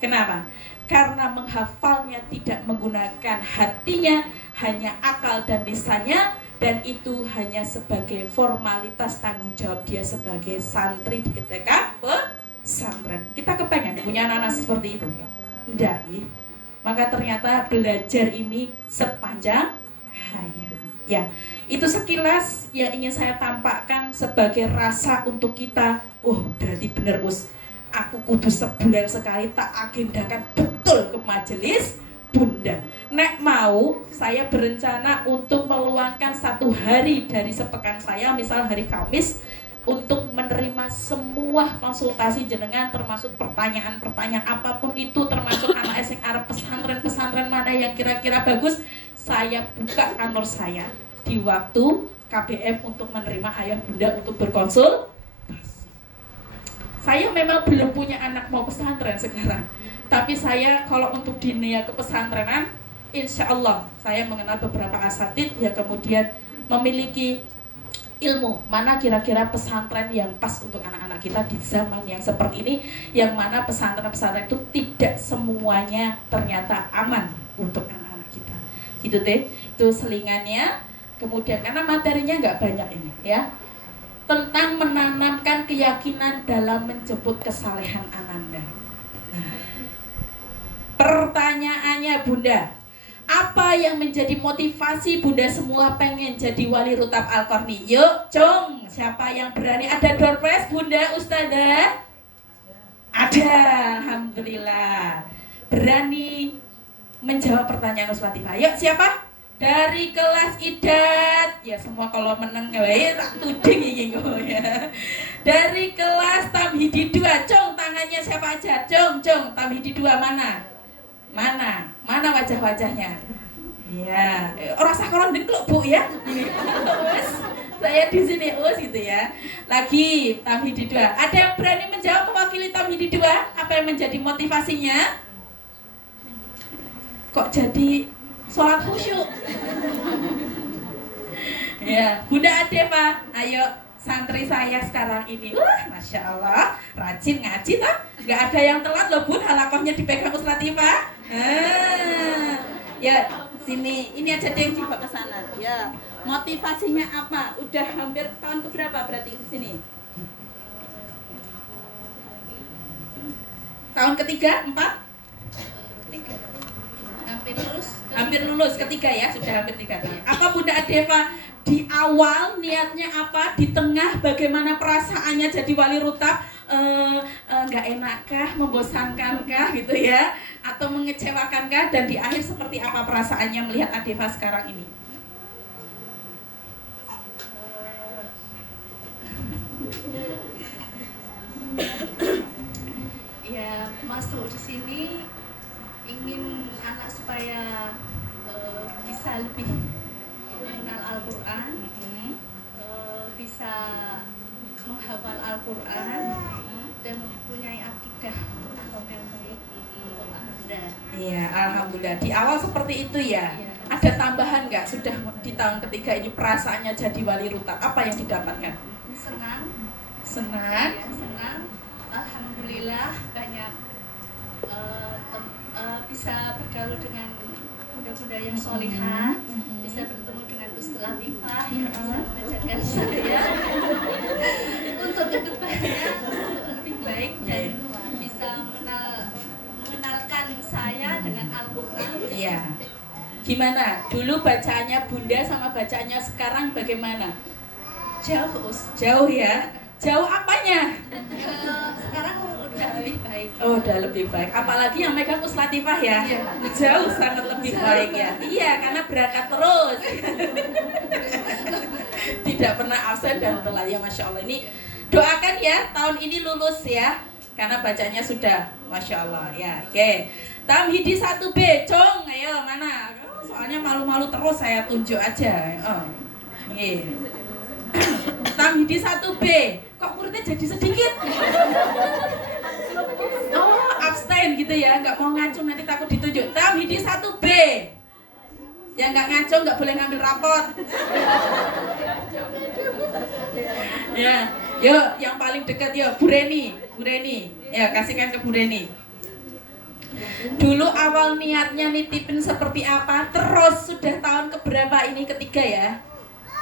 Kenapa? Karena menghafalnya tidak menggunakan hatinya, hanya akal dan lisannya, dan itu hanya sebagai formalitas tanggung jawab dia sebagai santri di ketika pesantren. Kita kepengen punya anak-anak seperti itu? Enggak, ya? Maka ternyata belajar ini sepanjang hayat. Ya, itu sekilas yang ingin saya tampakkan sebagai rasa untuk kita. Oh, berarti benar Us, aku kudu sebulan sekali tak agendakan betul ke majelis Bunda. Nek mau, saya berencana untuk meluangkan 1 hari dari sepekan saya, misal hari Kamis, untuk menerima semua konsultasi jenengan, termasuk pertanyaan-pertanyaan apapun itu, termasuk anak SMA Arab, pesantren-pesantren mana yang kira-kira bagus. Saya buka kantor saya di waktu KBM untuk menerima ayah bunda untuk berkonsul. Saya memang belum punya anak mau pesantren sekarang, tapi saya kalau untuk dunia kepesantrenan, insya Allah saya mengenal beberapa asatid yang kemudian memiliki ilmu mana kira-kira pesantren yang pas untuk anak-anak kita di zaman yang seperti ini, yang mana pesantren-pesantren itu tidak semuanya ternyata aman untuk anak-anak kita. Gitu deh, itu selingannya. Kemudian karena materinya nggak banyak ini ya, tentang menanamkan keyakinan dalam menjemput kesalehan ananda. Nah, pertanyaannya Bunda, apa yang menjadi motivasi Bunda semua pengen jadi wali rutab Al-Qarni? Yuk, cung, siapa yang berani? Ada door prize Bunda Ustazah? Ada, alhamdulillah. Berani menjawab pertanyaan Ustaz Latifah. Yuk, siapa? Dari kelas Idat. Ya, semua kalau menang tak tuding ya. Dari kelas Tamhidi 2. Cung, tangannya siapa aja? Cung, Tamhidi 2 mana? Mana wajah-wajahnya? Ya, orang sakoran dengkluk Bu ya. Us, saya di sini Us gitu ya. Lagi Tamhidi 2. Ada yang berani menjawab mewakili Tamhidi 2? Apa yang menjadi motivasinya? Kok jadi sholat khusyuk? Ya, Bunda Adeva, ayo santri saya sekarang ini, Masya Allah, rajin ngaji toh, nggak ada yang telat loh Bun, halakohnya dipegang Ustaz Latifah. Ya, sini, ini aja deh coba ke sana. Ya, motivasinya apa? Udah hampir tahun keberapa berarti di sini? Tahun ketiga, 4? Hampir lulus ketiga ya, sudah hampir 3 tahun. Apa Bunda Adeva di awal niatnya apa, di tengah bagaimana perasaannya jadi wali rutab? Nggak enakkah, membosankankah gitu ya, atau mengecewakankah, dan di akhir seperti apa perasaannya melihat Adeva sekarang ini? menghafal Al-Quran dan mempunyai akidah akhlak yang baik untuk Anda. Iya, alhamdulillah. Di awal seperti itu ya. Iya. Ada tambahan nggak sudah di tahun ketiga ini perasaannya jadi wali rutak? Apa yang didapatkan? Senang, Senang. ya, senang. Alhamdulillah banyak bisa bergaul dengan bunda-bunda yang solihah, bisa bertemu dengan Ustaz Latifah yang bisa mengajarkan saya untuk kedepannya lebih baik dan bisa mengenalkan saya dengan Al-Quran. Iya. Gimana? Dulu bacaannya Bunda sama bacaannya sekarang bagaimana? Jauh, Ustaz. Jauh ya? Jauh apanya? Sekarang udah lebih baik. Oh, udah lebih baik. Apalagi yang megang Ustaz Latifah ya? Iya. Jauh sangat lebih baik ya. Iya, karena berangkat terus. Tidak pernah absen dan telah ya, Masya Allah. Ini doakan ya, tahun ini lulus ya. Karena bacanya sudah, Masya Allah ya. Oke. Tamhidi 1B, Cong, ayo mana? Soalnya malu-malu terus saya tunjuk aja. Oh. Oke. Tamhidi 1B, kok muridnya jadi sedikit? Oh, abstain gitu ya, nggak mau ngacung nanti takut ditunjuk. Tamhidi 1B, yang nggak ngacung nggak boleh ngambil rapot. Ya, yuk yang paling dekat yuk, Bu Reni, ya kasihkan ke Bu Reni. Dulu awal niatnya nitipin seperti apa, terus sudah tahun keberapa ini, ketiga ya?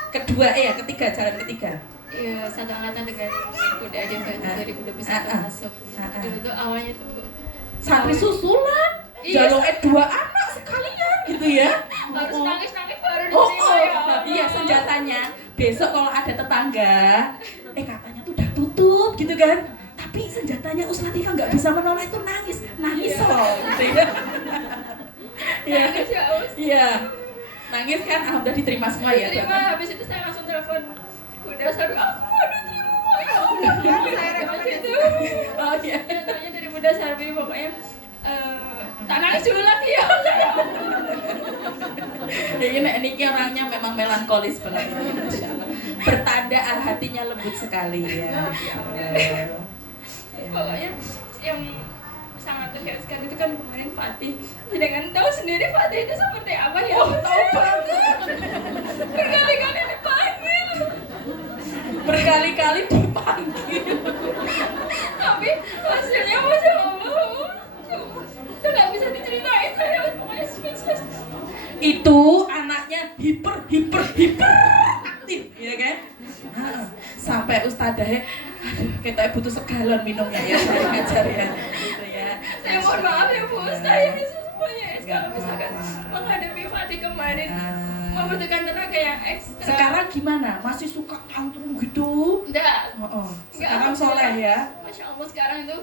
Kedua, ketiga, jalan ketiga. Iya, satu angkatan dengan Bunda aja Mbak 2021 masuk. Dulu tuh awalnya tuh Santri susulan, Iya. jalurnya 2 anak sekalian gitu ya. harus nangis-nangis baru Oh, diterima ya. iya senjatanya. Besok kalau ada tetangga, katanya tuh udah tutup gitu kan. Tapi senjatanya Ustaz Latifah nggak bisa menolak itu nangis Iya. loh, gitu ya. Iya, Nangis ya, Us. iya. Nangis kan, alhamdulillah diterima semua ya. Terima, Bapak? habis itu saya langsung telepon Bunda Sarwi, aku mau diterima ya Allah. Saya rekam itu. Oh iya. Tanya dari Bunda Sarwi, pokoknya tak nangis dulu lagi ya. Ini orangnya memang melankolis banget. Bertanda hatinya lembut sekali ya. Pokoknya yang sangat terlihat sekali itu kan kemarin Fatih. Sedangkan tahu sendiri Fatih itu seperti apa ya? Tahu banget. Berkali-kali dipanggil. Berkali-kali dipanggil. Tapi hasilnya Masya Allah. Itu gak bisa diceritain, saya pokoknya speechless. Itu anaknya hiper aktif, ya kan? Sampai ustadzahnya, aduh, kita butuh segalon minumnya ya, saya ngajar ya, gitu ya. Saya mohon maaf ya Bu, saya semuanya Nggak kalau misalkan apa-apa. menghadapi Fatih kemarin membutuhkan tenaga yang ekstra. Sekarang gimana? Masih suka tantrum gitu? Enggak. Sekarang soleh ya? Masya Allah sekarang itu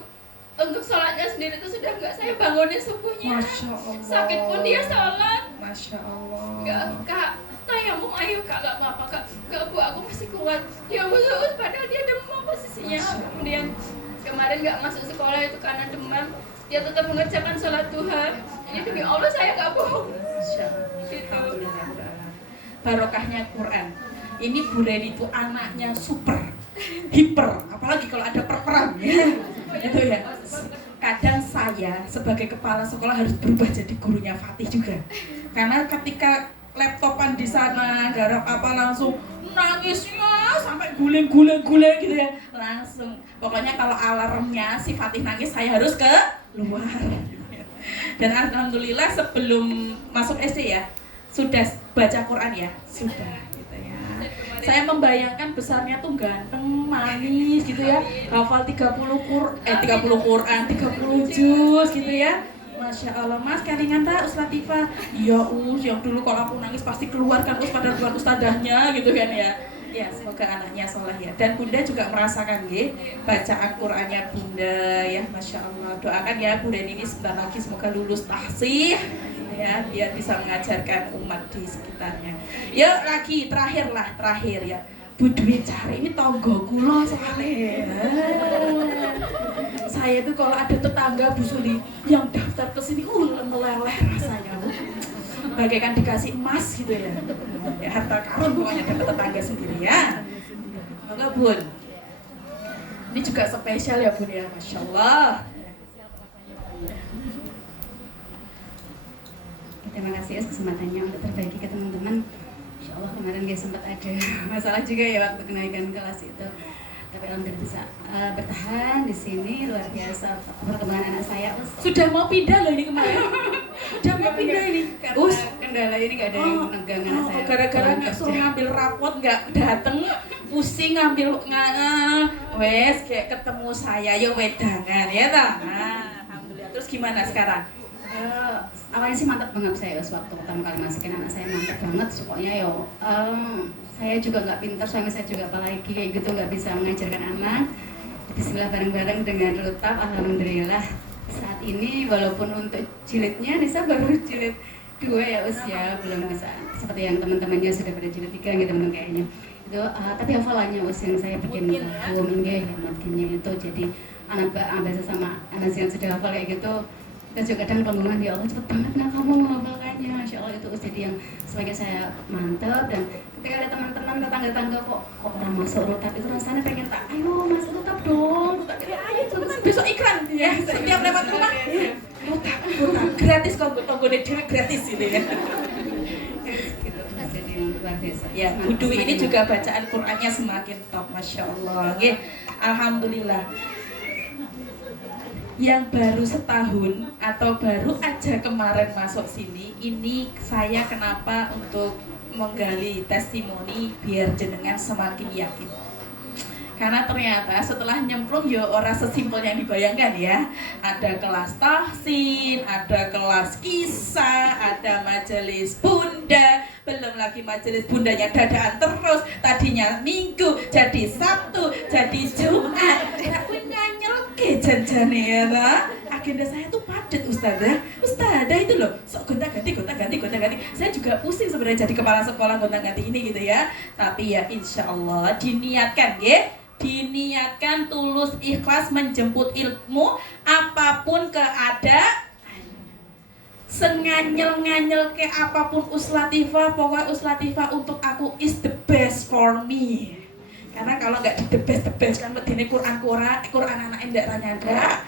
untuk sholatnya sendiri itu sudah enggak saya bangunin subuhnya. Masya Allah. Sakit pun dia sholat. Masya Allah. Enggak, Kak, tayamum ayo Kak, enggak apa-apa Kak. Enggak Bu, aku masih kuat. Ya udah, padahal dia demam posisinya. Kemudian kemarin enggak masuk sekolah itu karena demam. Dia tetap mengerjakan sholat duha. Ini demi Allah saya enggak bohong. Masya Allah. Gitu. Alhamdulillah. Barokahnya Quran. Ini Bu Reni itu anaknya super, hiper, apalagi kalau ada perperan ya. Gitu ya. Kadang saya sebagai kepala sekolah harus berubah jadi gurunya Fatih juga. Karena ketika laptopan di sana garap apa langsung nangisnya sampai guling gitu ya. Langsung. Pokoknya kalau alarmnya si Fatih nangis saya harus ke luar. Dan alhamdulillah sebelum masuk SD ya sudah baca Quran ya. Sudah gitu ya. Saya membayangkan besarnya tuh ganteng, manis gitu ya. Hafal 30 Quran, 30 juz gitu ya. Masya Allah, Mas, kelingan tak Ustaz Latifah? Iya, yang dulu kalau aku nangis pasti keluarkan padahal bukan ustazahnya gitu kan ya. Ya, semoga anaknya soleh ya. Dan Bunda juga merasakan bacaan Qurannya Bunda ya, Masya Allah. Doakan ya Bu Reni ini sebentar lagi semoga lulus tahsih ya, biar bisa mengajarkan umat di sekitarnya. Yuk lagi terakhir ya. Bu Dwi cari ini tonggo kula sekali. Saya tuh kalau ada tetangga Bu Suli yang daftar ke sini meleleh rasanya. Bagaikan dikasih emas gitu ya. Ya harta karun pokoknya dapat tetangga sendiri ya. Enggak Bun. Ini juga spesial ya Bun ya, Masya Allah. Terima kasih atas kesempatannya untuk berbagi ke teman-teman. Insya Allah kemarin dia sempat ada masalah juga ya waktu kenaikan kelas itu. Tapi alhamdulillah bisa bertahan di sini, luar biasa perkembangan anak saya. Sudah mau pindah loh ini kemarin. Sudah mau pindah ini. Karena kendala ini nggak ada yang menegang anak saya. Gara-gara nggak suruh ngambil rapot nggak dateng, pusing ngambil wes kayak ketemu saya ya wedangan ya ta. Nah, alhamdulillah. Terus gimana sekarang? Awalnya sih mantap banget saya waktu pertama kali masukin anak saya, mantap banget pokoknya yo. Saya juga nggak pintar, suami saya juga apalagi kayak gitu nggak bisa mengajarkan anak. Bismillah bareng-bareng dengan rutab, alhamdulillah saat ini walaupun untuk jilidnya Nisa baru jilid 2 ya usia belum bisa seperti yang teman-temannya sudah pada jilid 3 gitu teman kayaknya itu, tapi hafalannya usia yang saya bikin mungkinnya itu jadi anak biasa sama anak yang sudah hafal kayak gitu. Dan juga kadang pengumuman, ya Allah cepet banget nah kamu menghafalkannya, Masya Allah itu jadi yang semakin saya mantap. Dan ketika ada teman-teman tetangga-tetangga kok orang masuk rutab itu rasanya pengen tak, ayo masuk rutab dong, rutab ya ayo Kan besok iklan ya, setiap lewat rumah rutab gratis kok tonggone dhewe gratis gitu ya. gitu. Jadi luar biasa. Ya, Bu Dwi ini juga bacaan Qur'annya semakin top, Masya Allah. Oke, alhamdulillah. Yang baru setahun atau baru aja kemarin masuk sini, ini saya kenapa untuk menggali testimoni biar jenengan semakin yakin. Karena ternyata setelah nyemplung ya orang sesimpel yang dibayangkan ya. Ada kelas tahsin, ada kelas kisah, ada majelis bunda, belum lagi majelis bundanya dadaan terus. Tadinya Minggu, jadi Sabtu, jadi Jumat. Aku nyanyel ke janjane ya ta. Agenda saya tuh padat Ustazah itu loh, sok gonta-ganti. Saya juga pusing sebenarnya jadi kepala sekolah gonta-ganti ini gitu ya. Tapi ya insya Allah diniatkan ya. Diniatkan tulus ikhlas menjemput ilmu apapun keadaan, senganyel-nganyel ke apapun Uslatifah, pokoknya Uslatifah untuk aku is the best for me. Karena kalau nggak di the best kan begini Quran anak enggak nyanda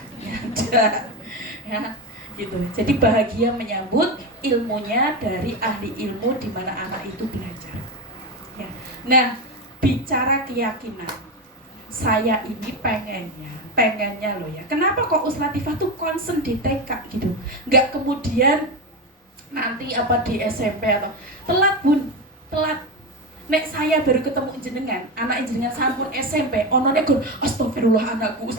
ya gitu. Jadi bahagia menyambut ilmunya dari ahli ilmu di mana anak itu belajar ya. Nah, bicara keyakinan, saya ini pengennya loh ya. Kenapa kok Uslatifah tuh concern di TK gitu? Nggak kemudian nanti apa di SMP atau telat Bun, telat. Nek saya baru ketemu jenengan, anak jenengan sampun SMP, ono nek astagfirullah anakku,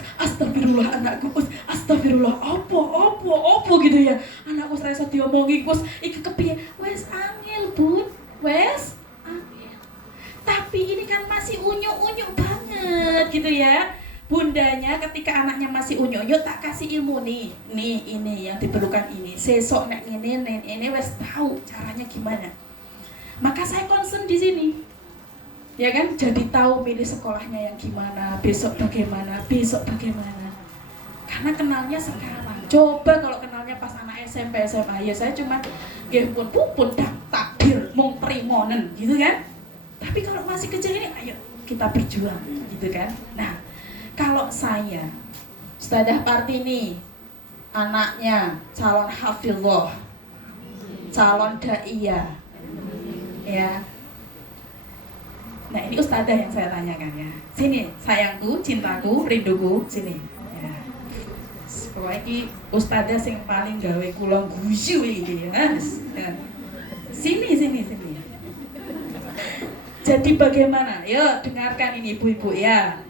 astagfirullah apa gitu ya. Anakku ora iso diomongi, Gus, iki kepiye? Wes angel, Bun. Wes angel. Tapi ini kan masih unyu-unyu banget gitu ya. Bundanya ketika anaknya masih unyu-unyu tak kasih ilmu nih ini yang diperlukan ini. Sesok nek ini wes tahu caranya gimana. Maka saya concern di sini, ya kan? Jadi tahu milih sekolahnya yang gimana, besok bagaimana. Karena kenalnya sekarang. Coba kalau kenalnya pas anak SMP SMA, ya saya cuma nggih pun takdir mung trimonen gitu kan. Tapi kalau masih kecil ini, ayo kita berjuang gitu kan. Nah, kalau saya, Ustadzah Partini, anaknya calon hafizah, calon daiyah. Ya. Nah, ini ustadzah yang saya tanyakan ya. Sini, sayangku, cintaku, rinduku, sini. Ya. Pokoknya ini ustadzah yang paling gawe kula guyu iki ya. Sini. Jadi bagaimana? Yuk, dengarkan ini ibu-ibu ya.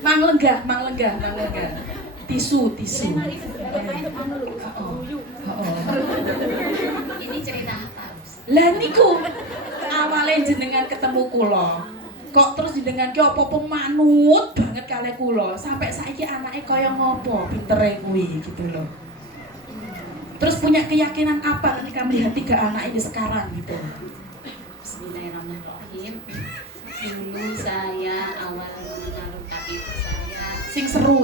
Mang lenggah. Tisu. Ini cerita apa? Lah niku awalnya jenengan ketemu kula. Kok terus jenengan ki apa-apa manut banget kalih kula. Sampai saiki anake kaya ngopo pintere kuwi gitu loh. Terus punya keyakinan apa ketika melihat 3 anak ini sekarang gitu. Bismillahirrahmanirrahim. Dulu saya awal mengenal rutab itu Sing seru.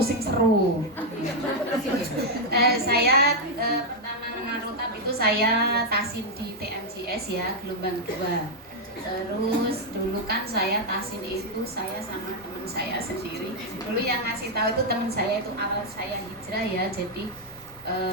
Saya pertama mengenal rutab itu saya tasin di TMCS ya, gelombang 2. Terus dulu kan saya tasin itu saya sama teman saya sendiri. Dulu yang ngasih tahu itu teman saya, itu awal saya hijrah ya. Jadi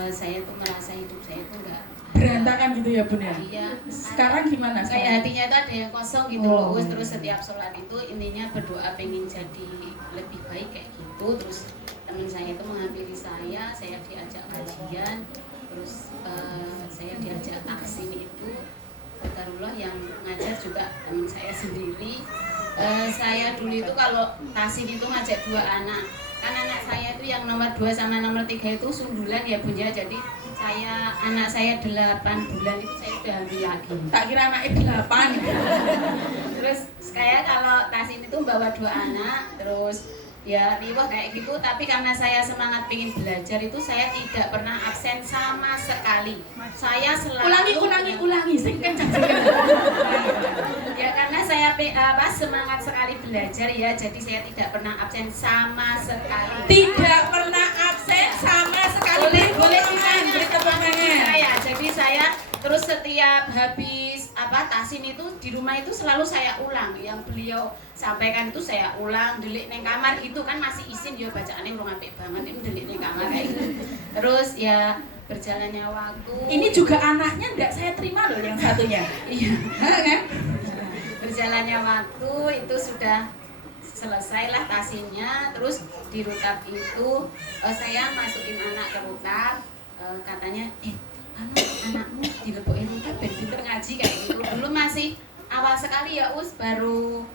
saya tuh merasa hidup saya itu enggak Berantakan gitu ya Bun ya? Iya. Sekarang gimana? Kayak hatinya itu ada yang kosong gitu Oh. loh. Terus setiap sholat itu intinya berdoa pengen jadi lebih baik kayak gitu. Terus teman saya itu menghampiri saya diajak kajian. Terus saya diajak taksin itu. Qadarullah yang ngajar juga teman saya sendiri. Saya dulu itu kalau taksin itu ngajak 2 anak. Kan anak saya itu yang nomor 2 sama nomor 3 itu sundulan ya Bun ya. Jadi anak saya 8 bulan itu saya udah hamil lagi. Tak kira anaknya 8. Terus kayak kalau Tasin itu bawa 2 anak, terus ya riwah kayak gitu. Tapi karena saya semangat pengen belajar itu saya tidak pernah absen sama sekali. Saya selalu Ulangi, sing kencang. Ya karena saya semangat sekali belajar ya, jadi saya tidak pernah absen sama sekali. Tidak pernah absen sama sekali. Boleh beri tepuk tangan. Saya, jadi saya terus setiap habis tasin itu di rumah itu selalu saya ulang yang beliau sampaikan itu saya ulang, delik neng kamar gitu kan masih izin ya bacaannya urung apik banget itu delik neng kamar kayak gitu. Terus ya berjalannya waktu. Ini juga anaknya enggak saya terima loh yang satunya. Iya. Kan? Berjalannya waktu itu sudah selesailah tasinnya, terus di rutab itu saya masukin anak ke rutab, katanya anakmu dilebokin rutab ben pinter ngaji kayak gitu. Dulu masih awal sekali ya Us, baru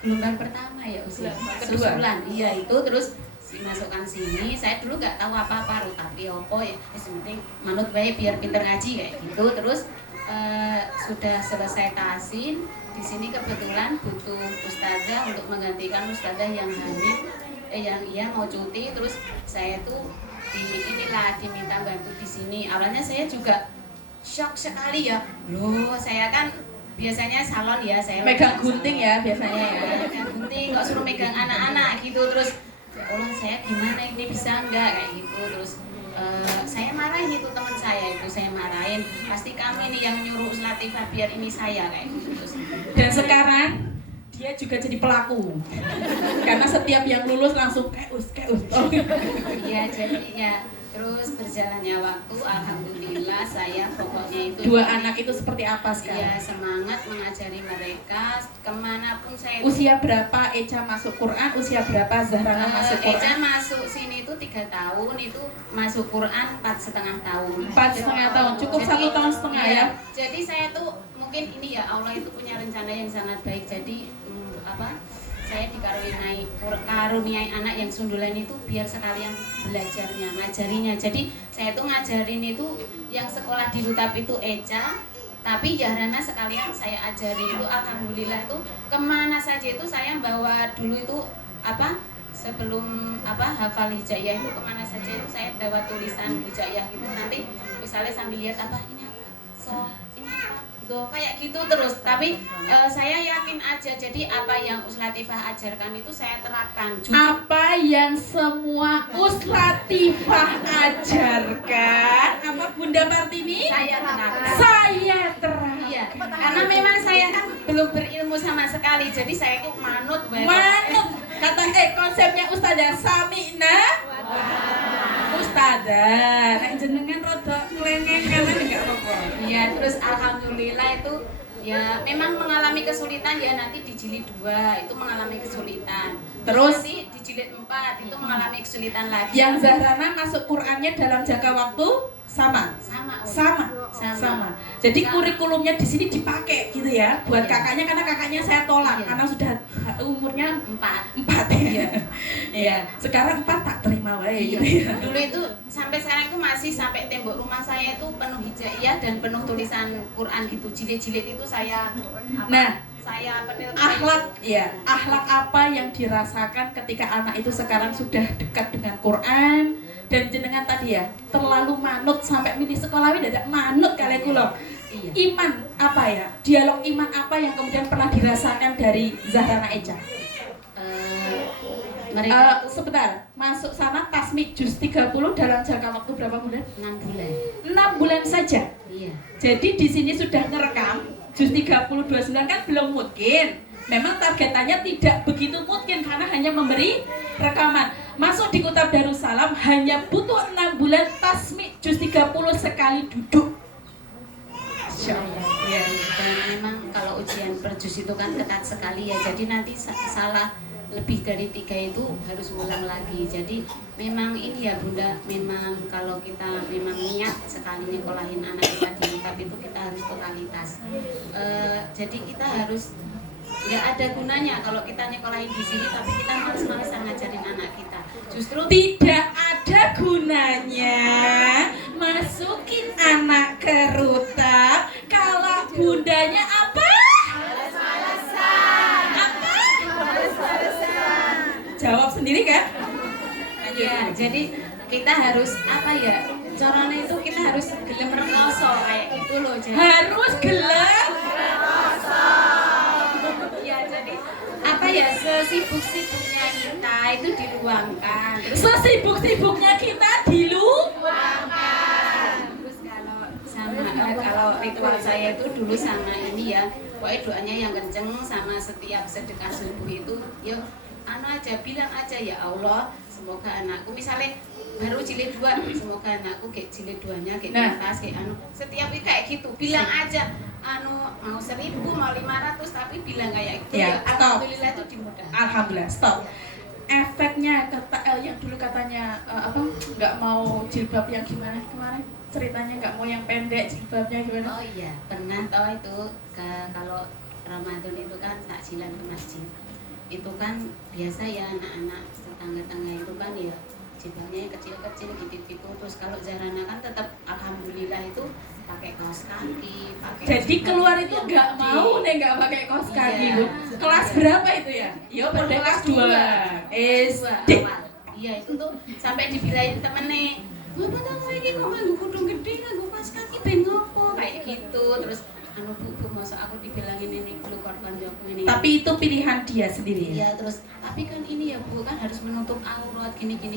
gelombang pertama ya Us, susulan iya itu. Terus dimasukkan sini, saya dulu nggak tahu apa-apa rutab apa ya, penting manut bae biar pinter ngaji kayak gitu. Terus sudah selesai tasin, di sini kebetulan butuh ustazah untuk menggantikan ustazah yang hamil, yang mau cuti. Terus saya tuh diminta bantu di sini. Awalnya saya juga shock sekali ya, loh saya kan biasanya salon ya, saya Megang gunting ya biasanya ya. megang gunting, kok suruh megang anak-anak gitu. Terus ya Allah saya gimana ini bisa enggak kayak gitu. Terus saya marahin itu teman saya itu, saya marahin, pasti kamu ini yang nyuruh Latifah biar ini saya kayak gitu. Terus, Dan sekarang dia juga jadi pelaku. Karena setiap yang lulus langsung keus. iya jadi ya. Terus berjalannya waktu, alhamdulillah saya pokoknya itu 2 anak itu seperti apa ya sekarang? semangat mengajari mereka kemanapun saya. Usia berapa Eca masuk Quran? Usia berapa Zahrana masuk Quran? Eca masuk sini itu 3 tahun, itu masuk Quran 4,5 tahun. 4,5 tahun, cukup 1,5 tahun ya? Jadi saya tuh mungkin ini ya Allah itu punya rencana yang sangat baik. Jadi saya dikaruniai anak yang sundulan itu biar sekalian belajarnya, ngajarinya. Jadi saya tuh ngajarin itu yang sekolah di Rutab itu Eca, tapi Zahrana sekalian saya ajari itu. Alhamdulillah itu kemana saja itu saya bawa dulu itu sebelum hafal hijaiyah itu kemana saja itu saya bawa tulisan hijaiyah gitu. Nanti misalnya sambil lihat ini apa ini apa kayak gitu terus. Tapi saya yakin aja, jadi apa yang Us Latifah ajarkan itu saya terapkan. Apa yang semua Us Latifah ajarkan, apa Bunda Martini? Saya terapkan. Saya terapkan. Iya, karena memang saya kan belum berilmu sama sekali, jadi saya itu manut banget. Manut. Kata konsepnya Ustazah Sami'na Ustazah, nek jenengan rada nglengeng kanan enggak apa-apa. Iya, terus alhamdulillah itu ya memang mengalami kesulitan ya, nanti di jilid 2 itu mengalami kesulitan. Terus nanti di jilid 4 itu mengalami kesulitan lagi. Yang Zahrana masuk Qur'annya dalam jangka waktu sama. Jadi kurikulumnya di sini dipakai gitu ya buat kakaknya, karena kakaknya saya tolak karena sudah umurnya 4 ya. Iya. Sekarang 4 tak terima wae gitu ya. Dulu itu sampai sekarang itu masih sampai tembok rumah saya itu penuh hijaiyah dan penuh tulisan Quran gitu. Jilid-jilid itu saya akhlak apa yang dirasakan ketika anak itu sekarang sudah dekat dengan Quran dan jenengan tadi ya terlalu manut sampai milih sekolah ini tidak manut kali kula. Iya. Iman apa ya? Dialog iman apa yang kemudian pernah dirasakan dari Zahrana Eca? Mereka Sebentar, masuk sana tasmid juz 30 dalam jangka waktu berapa bulan? 6 bulan. 6 bulan saja. Iya. Jadi di sini sudah ngerekam Juz 30:29 kan belum mungkin. Memang targetannya tidak begitu mungkin karena hanya memberi rekaman. Masuk di Kutab Darussalam hanya butuh 6 bulan tasmi Juz 30 sekali duduk. Masya Allah. Ya, dan memang kalau ujian per juz itu kan ketat sekali ya. Jadi nanti salah lebih dari 3 itu harus ulang lagi. Jadi memang ini ya Bunda, memang kalau kita memang niat sekali nyekolahin anak kita di Kutab itu kita harus totalitas. Jadi kita harus, nggak ada gunanya kalau kita nyekolahin di sini tapi kita males-malesan ngajarin anak kita. Justru Tidak ada gunanya masukin anak ke Rutab kalau bundanya apa? Apa? Jawab sendiri kan? ya, jadi kita harus apa ya? Caranya itu kita harus gelem rekoso kayak gitu loh. Jadi Harus gelap. ya, jadi apa ya, sesibuk-sibuknya kita itu diluangkan. Terus Sesibuk-sibuknya kita Terus kalau ritual saya itu dulu sama ini ya, pokoknya doanya yang kenceng sama setiap sedekah subuh itu, ya aja bilang aja ya Allah, semoga anakku misalnya baru jilid 2, semoga anakku kayak jilid 2-nya kayak atas kayak setiap kayak gitu bilang aja mau 1.000 mau 500 tapi bilang kayak gitu Ya, stop. alhamdulillah itu dimudahkan. Alhamdulillah, stop. Efeknya yang dulu katanya nggak mau jilbab yang gimana kemarin ceritanya, nggak mau yang pendek jilbabnya gimana? Oh iya, pernah tahu itu kalau Ramadan itu kan takjilan ke masjid. Itu kan biasa ya anak-anak tetangga-tetangga itu kan ya jilbabnya yang kecil-kecil gitu-gitu. Terus kalau Zarana kan tetap alhamdulillah itu pakai kaos kaki, pakai Jadi jilbab keluar itu yang nggak gede. mau nih nggak pakai kaos kaki Iya. Bu. Kelas berapa itu ya? Yo pada kelas 2 Dua SD. awal. Iya itu tuh sampai dibilangin temennya, "Bapak tahu lagi kok nganggo kudung gede, nganggo kaos kaki ben ngopo?" Kayak gitu. Terus bu masa aku dibilangin ini dulu korban aku ini. Tapi itu pilihan dia sendiri ya. Iya, terus tapi kan ini ya Bu kan harus menutup aurat gini kayak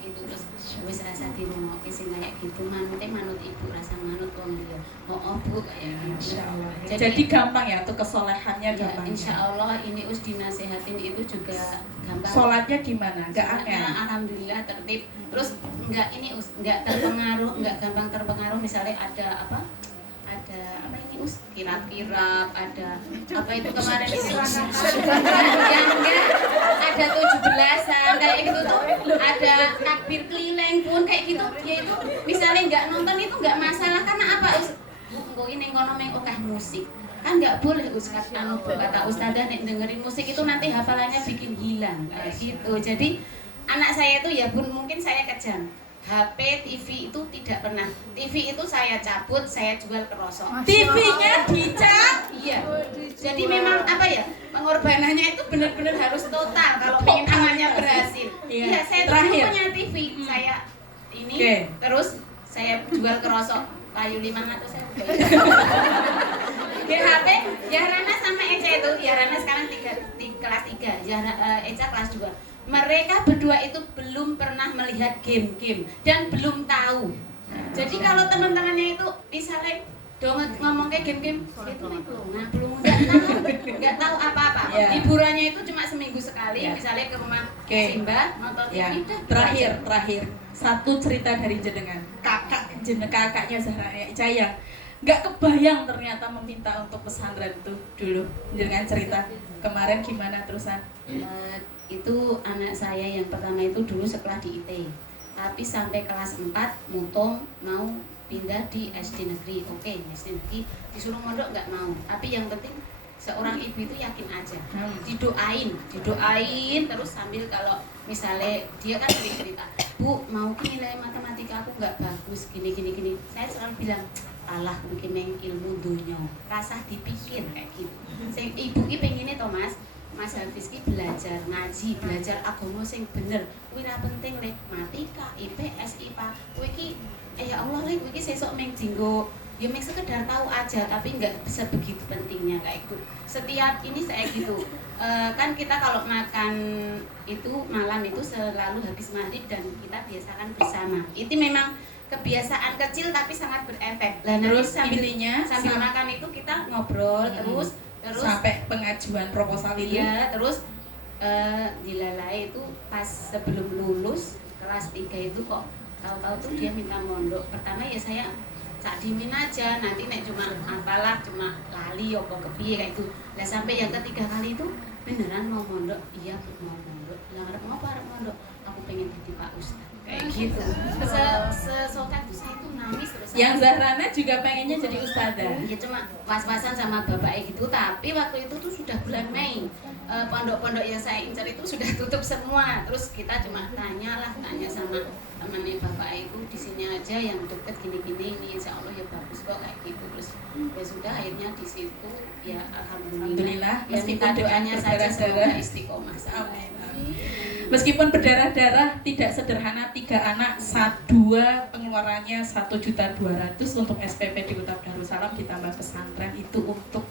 gitu. Terus wis rasa dirungokke sing kayak gitu, manut ibu rasa manut wong dia. Oh Bu kayak gitu. Insyaallah. Jadi- Jadi gampang ya untuk kesolehannya Ya, gampang. insya Allah ini us dinasehatin itu juga gampang. Sholatnya gimana? Nggak Sholatnya angel. alhamdulillah tertib. Terus nggak terpengaruh, nggak gampang terpengaruh misalnya ada apa ini us kirap-kirap, ada apa itu kemarin itu yang enggak ada 17-an kayak gitu tuh, ada takbir keliling pun kayak gitu. Ya itu misalnya nggak nonton itu nggak masalah karena apa us engko ini ngono meng okeh musik kan nggak boleh ustaz kata ustazah nek dengerin musik itu nanti hafalannya bikin hilang kayak gitu. Jadi anak saya itu ya Bun, mungkin saya kejam. HP, TV itu tidak pernah. TV itu saya cabut, saya jual ke rosok. TV-nya dicat. Iya. Jadi memang apa ya, pengorbanannya itu benar-benar harus total kalau pengen anaknya berhasil. Iya. Iya, saya tuh Terakhir. punya TV, saya ini Oke. terus saya jual ke rosok kayu 500 saya. Di HP, Yahrana sama Eca itu, Yahrana sekarang kelas 3, Eca kelas 2. Mereka berdua itu belum pernah melihat game-game dan belum tahu. Jadi kalau teman-temannya itu misalnya ngomong kayak game-game, itu belum nggak tahu apa-apa. Yeah. Hiburannya itu cuma seminggu sekali, Yeah. misalnya ke rumah Oke. Simba nonton TV. Ya, dah, terakhir satu cerita dari jenengan kakaknya Zahra Ica yang nggak kebayang ternyata meminta untuk pesantren itu dulu. Jenengan cerita kemarin gimana terusan? Itu anak saya yang pertama itu dulu sekolah di IT, tapi sampai kelas 4 mutung mau pindah di SD negeri. Oke, SD negeri disuruh mondok nggak mau, tapi yang penting seorang ibu itu yakin aja, didoain terus sambil kalau misalnya dia kan cerita, Bu mau nilai matematika aku nggak bagus gini, saya selalu bilang alah mungkin yang ilmu dunia rasa dipikir kayak gitu. Ibu ini pengennya Thomas Mas Hafiz ki belajar ngaji, belajar agama sing bener. Kuwi ra penting lek matematika, IPS, IPA. Kuwi ki ya Allah lek kuwi ki sesuk mung dinggo ya mung sekedar tahu aja tapi enggak sebegitu pentingnya kayak gitu. Setiap ini saya gitu. Kan kita kalau makan itu malam itu selalu habis maghrib dan kita biasakan bersama. Itu memang kebiasaan kecil tapi sangat berefek. Lah Terus sambil intinya sambil makan itu kita ngobrol terus sampai pengajuan proposal itu. Iya, terus dilalai itu pas sebelum lulus kelas 3 itu kok tahu-tahu tuh dia minta mondok. Pertama ya saya cak dimin aja, nanti nek cuma apalah cuma lali opo kepiye kayak itu. Lah sampai yang ketiga kali itu beneran mau mondok. Iya, Bu, mau mondok. Lah arep ngopo arep mondok? Aku pengen jadi Pak Ustaz. Kayak gitu. Sesokat itu saya tuh nangis terus. Yang Zahrana juga pengennya jadi ustazah. Ya cuma pas-pasan sama bapak gitu, tapi waktu itu tuh sudah bulan Mei. Pondok-pondok yang saya incar itu sudah tutup semua. Terus kita cuma tanya sama temannya bapak itu di sini aja yang deket gini-gini, ini insya Allah ya bagus kok kayak gitu. Terus ya sudah akhirnya di situ ya alhamdulillah. Ya minta doanya saja semoga istiqomah. Amin. Meskipun berdarah-darah tidak sederhana, 3 anak, 2 pengeluarannya 1.200.000 untuk SPP di Kota Darussalam ditambah pesantren itu untuk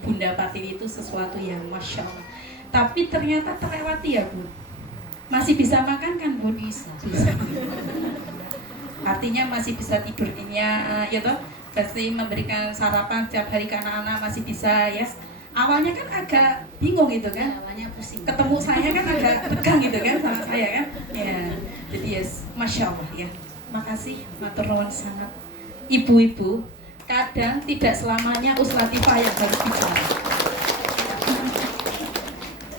Bunda Patini itu sesuatu yang masya Allah. Tapi ternyata terlewati ya Bu. Masih bisa makan kan Bu? Bisa. Artinya masih bisa tidurnya ya toh, masih memberikan sarapan setiap hari ke anak-anak masih bisa ya. Awalnya kan agak bingung gitu kan, awalnya pusing. Ketemu saya kan agak tegang gitu kan sama saya kan. Ya, jadi yes, masya Allah ya. Makasih, matur nuwun sangat. Ibu-ibu, kadang tidak selamanya Uslatifah yang harus bicara.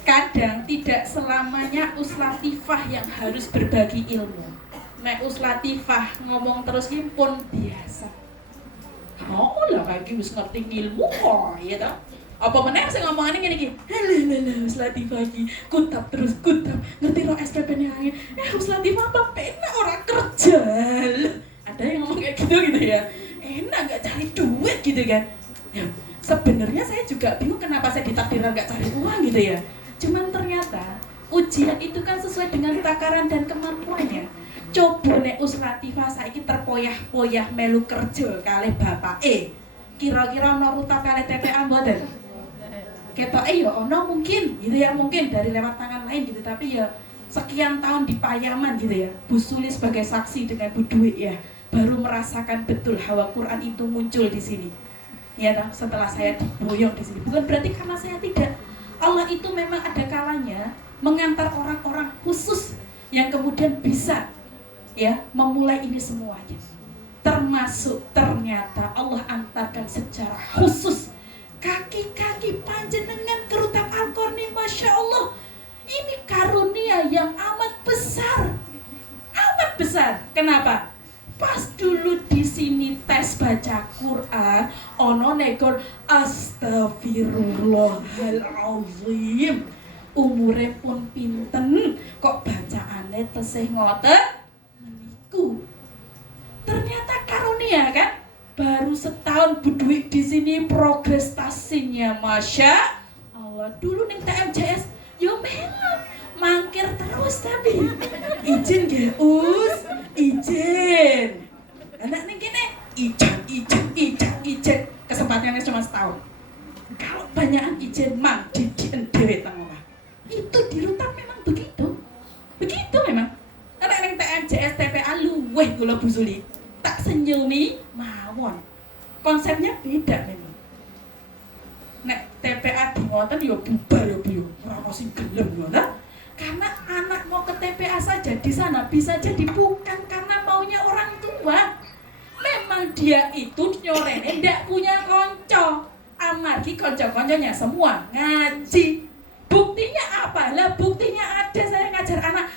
Kadang tidak selamanya Uslatifah yang harus berbagi ilmu. Nek Uslatifah ngomong terus ini pun biasa. Oh lah kayak wis ngerti ilmu kok, ya toh. Apa meneh sing ngomongane ngene iki? Halah Uslatifah iki kutab terus kutab. Ngerti ro SPP-ne angin. Uslatifah apa penak ora kerja. Ada yang ngomong kayak gitu ya. Enak gak cari duit gitu kan. Ya, sebenarnya saya juga bingung kenapa saya ditakdirkan gak cari uang gitu ya. Cuman ternyata ujian itu kan sesuai dengan takaran dan kemampuannya. Coba nek Uslatifah saiki terpoyah-poyah melu kerja kalih bapake. Kira-kira ono ruta kalih TPA mboten? Ketoke ya ono mungkin gitu ya, mungkin dari lewat tangan lain gitu, tapi ya sekian tahun di Payaman gitu ya. Bu Suli sebagai saksi dengan Bu Dwi ya, baru merasakan betul hawa Quran itu muncul di sini. Ya toh, setelah saya diboyong di sini. Bukan berarti karena saya tidak. Allah itu memang ada kalanya mengantar orang-orang khusus yang kemudian bisa ya memulai ini semuanya. Termasuk ternyata Allah antarkan secara khusus kaki-kaki panjenengan kerutab Al-Qarni, masya Allah. Ini karunia yang amat besar, amat besar. Kenapa? Pas dulu di sini tes baca Quran, ono negor astagfirullahalazim. Umure pun pinten, kok bacaane tesih ngoten meniku. Ternyata karunia kan? Baru setahun Bu Dwi di sini progrestasinya masya Allah. Dulu ning TMJS yo melok mangkir terus tapi izin ya Us, izin. Anak ning kene izin. Kesempatannya cuma setahun. Kalau banyakan izin mang didien dhewe teng omah. Itu di Rutan memang begitu. Begitu memang. Anak ning TMJS TPA luweh kula Bu Suli. Tak senyumi mawon. Konsepnya beda memang. Nek TPA di ngoten ya bubar ya Bu. Ora ono sing gelem ya. Karena anak mau ke TPA saja di sana bisa jadi bukan karena maunya orang tua. Memang dia itu nyorene ndak punya konco. Amargi konco-konconya semua ngaji. Buktinya apa? Lah buktinya ada saya ngajar anak.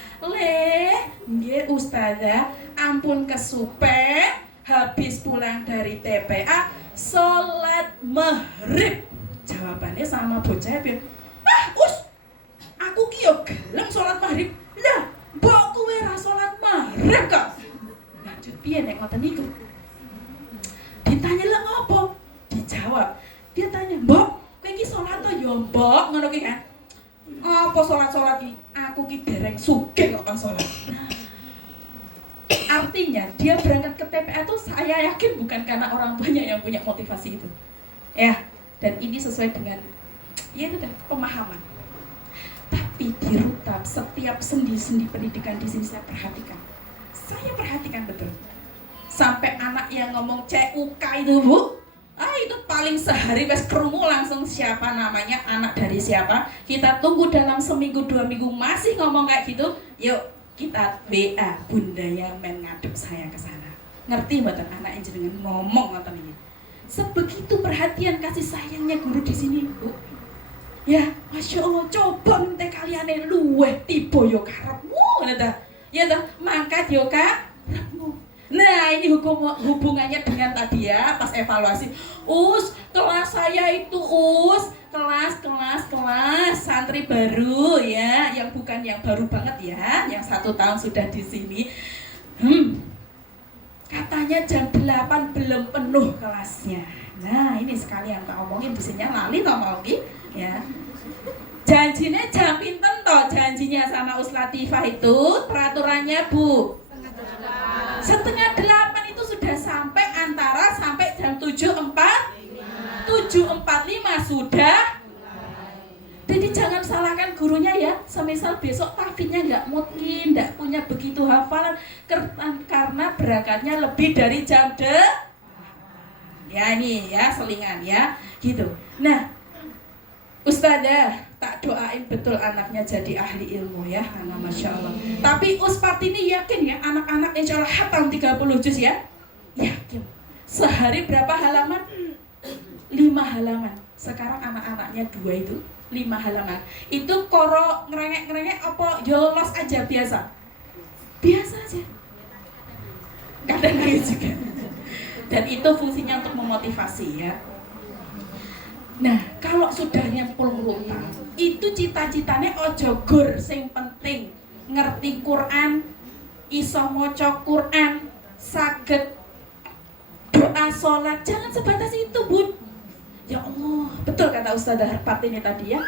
Nggih Ustazah, ampun kesupen habis pulang dari TPA sholat maghrib. Jawabannya sama bocah piye? Us, aku ki yo gelem sholat maghrib. Lah, mbok kowe ra sholat maghrib kok. Lanjut piye nek ngoten niku? Ditanya lha ngopo? Dijawab. Dia tanya, "Mbok, kowe iki sholat to yo, Mbok?" Ngono ki kan. Apa sholat-sholat ki? Aku ki dereng sugih kok kan sholat. Artinya dia berangkat ke TPA itu saya yakin bukan karena orang banyak yang punya motivasi itu. Ya, dan ini sesuai dengan ya itu dah pemahaman. Tapi di Rutab setiap sendi-sendi pendidikan di sini saya perhatikan. Saya perhatikan betul. Sampai anak yang ngomong CUK itu Bu, itu paling sehari wes kerungu langsung siapa namanya, anak dari siapa. Kita tunggu dalam seminggu 2 minggu masih ngomong kayak gitu, yuk kita WA Bunda Yamen ngadep saya ke sana. Ngerti mboten anak yang jenengan ngomong ngoten iki. Sebegitu perhatian kasih sayangnya guru di sini Bu. Ya, Masya Allah, coba minta kalian luweh tiba yo karepmu ngono ta. Ya ta, mangkat yo karepmu. Nah, ini hubungannya dengan tadi ya, pas evaluasi. Kelas saya itu kelas santri baru ya, yang bukan yang baru banget ya, yang 1 tahun sudah di sini. Katanya jam 8 belum penuh kelasnya. Nah, ini sekalian tak omongin bisanya lali toh mau ya. Janjinya jam pinten toh, janjinya sama Uslatifah itu peraturannya Bu. 7:30 itu sudah sampai jam 7:45 sudah. Jadi jangan salahkan gurunya ya. Semisal besok tahfidnya nggak mungkin, nggak punya begitu hafalan karena berangkatnya lebih dari jam ya ini ya selingan ya gitu. Nah, Ustazah tak doain betul anaknya jadi ahli ilmu ya, anak Masya Allah. Tapi Ustaz ini yakin ya anak-anak insya Allah hatam 30 juz ya. Yakin. Sehari berapa halaman? 5 halaman. Sekarang anak-anaknya 2 itu 5 halaman. Itu koro ngerengek-ngerengek apa yolos aja biasa. Biasa aja. Kadang nangis juga. Dan itu fungsinya untuk memotivasi ya. Nah, kalau sudah nyempul ngutang, itu cita-citanya ojo gur, sing penting ngerti Quran, iso maca Quran, saged doa sholat, jangan sebatas itu Bun. Ya Allah, betul kata Ustazah Harpat ini tadi ya.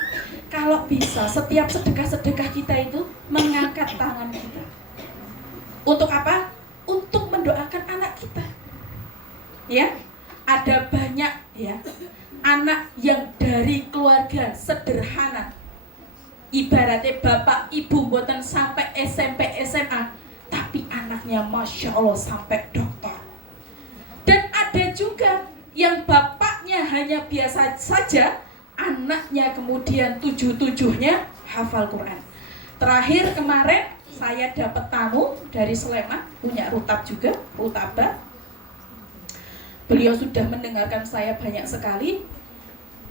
Kalau bisa setiap sedekah-sedekah kita itu mengangkat tangan kita. Untuk apa? Untuk mendoakan anak kita. Ya, ada banyak ya anak yang dari keluarga sederhana, ibaratnya bapak ibu mboten sampai SMP SMA, tapi anaknya Masya Allah sampai doktor. Dan ada juga yang bapaknya hanya biasa saja, anaknya kemudian 7-7-nya hafal Quran. Terakhir kemarin saya dapat tamu dari Sleman, punya rutab juga, rutabah. Beliau sudah mendengarkan saya banyak sekali.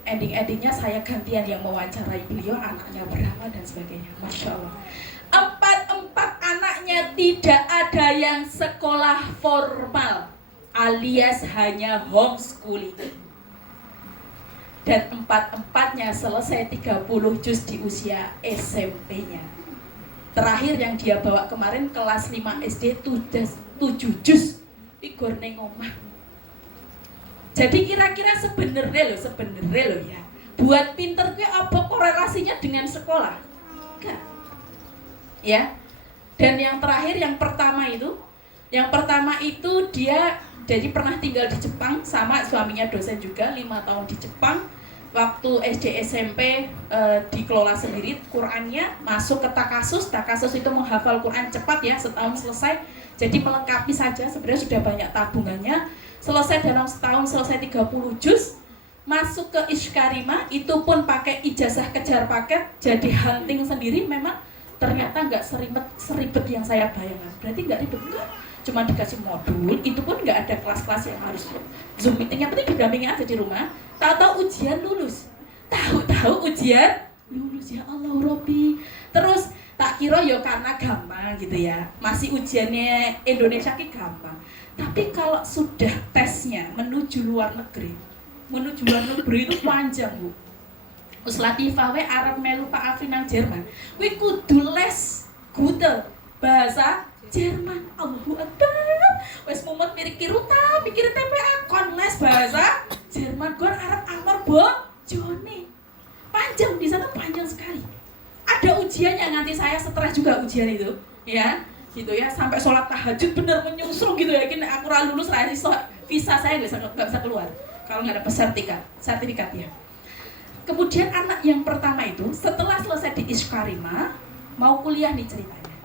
Ending-endingnya saya gantian yang mewawancarai beliau, anaknya bernama dan sebagainya. Masya Allah. 4 anaknya tidak ada yang sekolah formal, alias hanya homeschooling. Dan 4-4-nya selesai 30 juz di usia SMP-nya. Terakhir yang dia bawa kemarin kelas 5 SD 7 juz. Igor neng omah. Jadi kira-kira sebenarnya loh ya, buat pinter gue apa korelasinya dengan sekolah? Enggak. Ya. Dan yang terakhir, yang pertama itu dia jadi pernah tinggal di Jepang sama suaminya dosen juga, 5 tahun di Jepang. Waktu SD SMP dikelola sendiri Qurannya, masuk ke takasus itu menghafal Quran cepat ya, setahun selesai. Jadi melengkapi saja, sebenarnya sudah banyak tabungannya. Selesai dalam setahun, selesai 30 juz. Masuk ke Ishkarima, itu pun pakai ijazah kejar paket, jadi hunting sendiri. Memang ternyata nggak seribet yang saya bayangkan. Berarti nggak ribet, enggak. Cuma dikasih modul, itu pun nggak ada kelas-kelas yang harus Zoom meeting, yang penting didampingi aja di rumah. Tahu-tahu ujian lulus. Tahu-tahu ujian lulus, ya Allah Robbi. Terus tak kira ya karena gampang gitu ya. Masih ujiannya Indonesia ki gampang. Tapi kalau sudah tesnya menuju luar negeri itu panjang Bu. Uslatifah we arep melu Pak Afri nang Jerman. Kuwi kudu les Gute bahasa Jerman. Allahu Akbar. Wes mumet mirip kiruta, mikir TPA kon les bahasa Jerman gon arep amor bojone. Panjang di sana, panjang sekali. Ada ujiannya, nanti saya stres juga ujian itu, ya. Gitu ya, sampai sholat tahajud bener menyusrung gitu ya. Kini aku lulus visa saya nggak bisa keluar kalau nggak ada sertifikat ya. Kemudian anak yang pertama itu setelah selesai di Ishkarima mau kuliah nih ceritanya.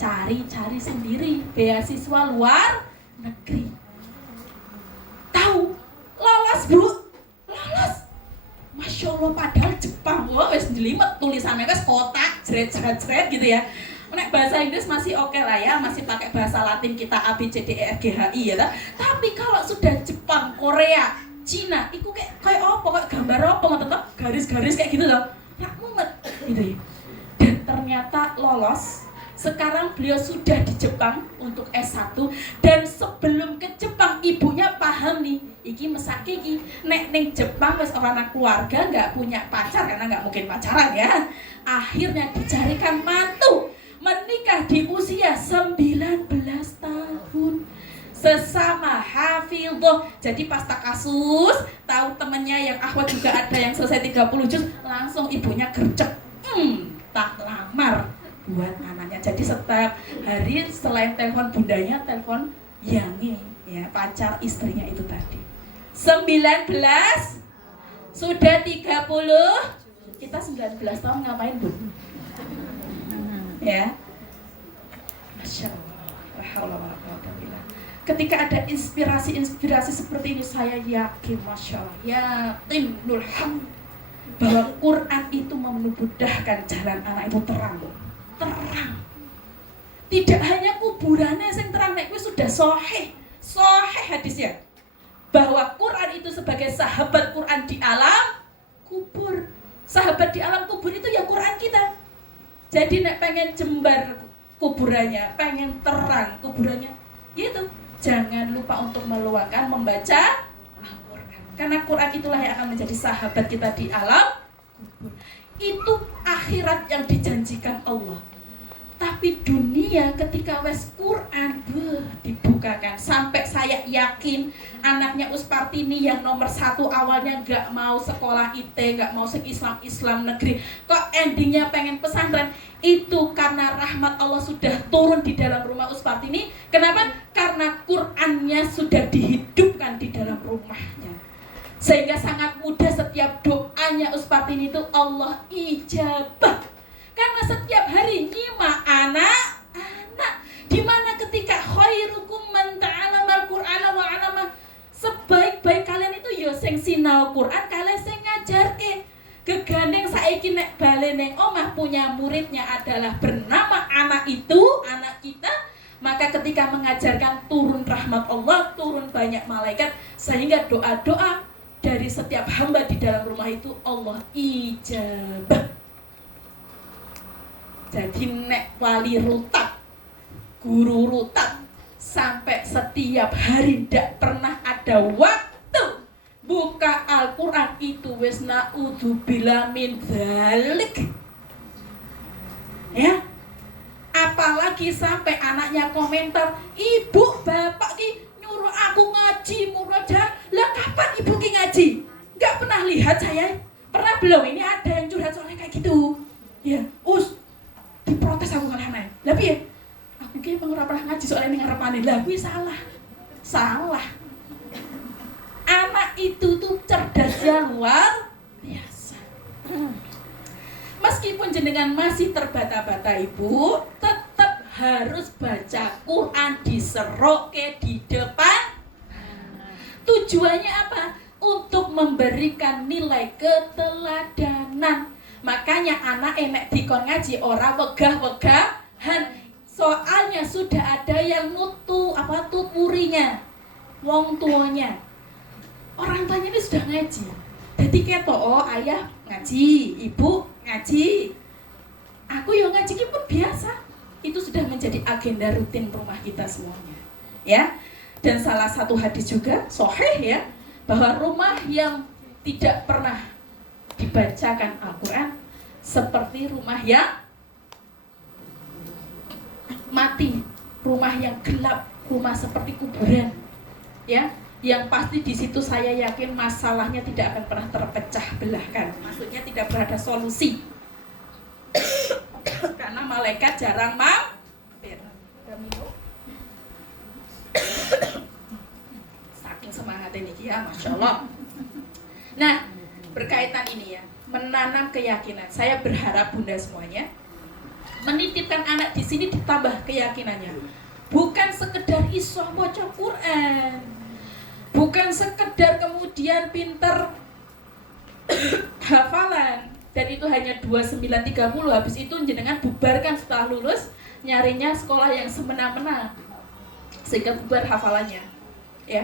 cari sendiri beasiswa luar negeri. Tahu? Lolos Bu, lolos. Masya Allah, padahal Jepang, wah wes jelimet tulisannya wes kotak, jret gitu ya. Nek bahasa Inggris masih oke lah ya, masih pakai bahasa Latin kita A B C D E F G H I ya ta? Tapi kalau sudah Jepang, Korea, Cina, itu kayak apa? Kayak gambar apa? Tetap garis-garis kayak gitu loh. Nak mumet gitu ya. Dan ternyata lolos. Sekarang beliau sudah di Jepang untuk S1, dan sebelum ke Jepang ibunya paham nih, iki mesake iki nek ning Jepang wis ora ana keluarga, nggak punya pacar karena nggak mungkin pacaran ya. Akhirnya dicarikan mantu, menikah di usia 19 tahun. Sesama hafidhoh. Jadi pas tak kasus, tahu temennya yang akhwat juga ada yang selesai 30 juz, langsung ibunya gercep. Tak lamar buat anaknya. Jadi setiap hari selain telepon bundanya, telepon Yangi ya, pacar istrinya itu tadi. 19 sudah 30, kita 19 tahun ngapain Bu? Ya. Masya Allah. Ketika ada inspirasi seperti ini, saya yakin, Masya Allah, yakin nulham bahwa Quran itu memudahkan jalan anak itu terang. Tidak hanya kuburannya yang terang, nek sudah sahih hadisnya bahwa Quran itu sebagai sahabat Quran di alam kubur. Sahabat di alam kubur itu ya Quran kita. Jadi nek pengen jembar kuburannya, pengen terang kuburannya, yaitu jangan lupa untuk meluangkan membaca Al-Quran. Karena Quran itulah yang akan menjadi sahabat kita di alam kubur. Itu akhirat yang dijanjikan Allah. Tapi dunia ketika wes Quran dibukakan, sampai saya yakin anaknya Uspartini yang nomor 1 awalnya nggak mau sekolah IT, nggak mau Islam negeri, kok endingnya pengen pesantren, itu karena rahmat Allah sudah turun di dalam rumah Uspartini. Kenapa? Karena Qurannya sudah dihidupkan di dalam rumahnya, sehingga sangat mudah setiap doanya Uspartini itu Allah ijabah. Karena setiap hari nyimak anak, dimana ketika khairukum man ta'alamal Qur'ana wa 'alama, sebaik-baik kalian itu yo sing sinau Quran, kalian sing ngajarke. Gegandeng saiki nek bale ning omah punya muridnya adalah bernama anak itu, anak kita, maka ketika mengajarkan turun rahmat Allah, turun banyak malaikat, sehingga doa-doa dari setiap hamba di dalam rumah itu Allah ijabah. Jadi nek wali rutab, guru rutab, sampai setiap hari tidak pernah ada waktu buka Al-Quran itu wis na'udzubillah min dzalik. Ya, apalagi sampai anaknya komentar, ibu bapak ki nyuruh aku ngaji murojaah, lah kapan ibu ki ngaji? Nggak pernah lihat saya. Pernah belum? Ini ada yang curhat soalnya kayak gitu. Ya, diprotes aku kan aneh. Lah piye? Aku ki emang ora pernah ngaji soalnya ning ngarepane. Lah kuwi salah. Anak itu tuh cerdasnya luar biasa. Meskipun jenengan masih terbata-bata Ibu, tetap harus baca Quran diseroke di depan. Tujuannya apa? Untuk memberikan nilai keteladanan. Makanya anak enek dikon ngaji ora wegah-wegahan. Soalnya sudah ada yang tuturinya, wong tuanya. Orang tuanya ini sudah ngaji. Jadi ketok, ayah ngaji, ibu ngaji. Aku yang ngaji ki pun biasa. Itu sudah menjadi agenda rutin rumah kita semuanya. Ya. Dan salah satu hadis juga sahih ya, bahwa rumah yang tidak pernah dibacakan Al-Quran seperti rumah yang mati, rumah yang gelap, rumah seperti kuburan, ya, yang pasti di situ saya yakin masalahnya tidak akan pernah terpecah belahkan. Maksudnya tidak berada solusi, karena malaikat jarang mampir. Saking semangat ini ya, masya Allah. Nah, berkaitan ini ya, menanam keyakinan. Saya berharap bunda semuanya menitipkan anak di sini ditambah keyakinannya. Bukan sekedar iso maca Quran, bukan sekedar kemudian pinter hafalan, dan itu hanya 2930, habis itu jenengan bubarkan setelah lulus, nyarinya sekolah yang semena-mena sehingga bubar hafalannya, ya.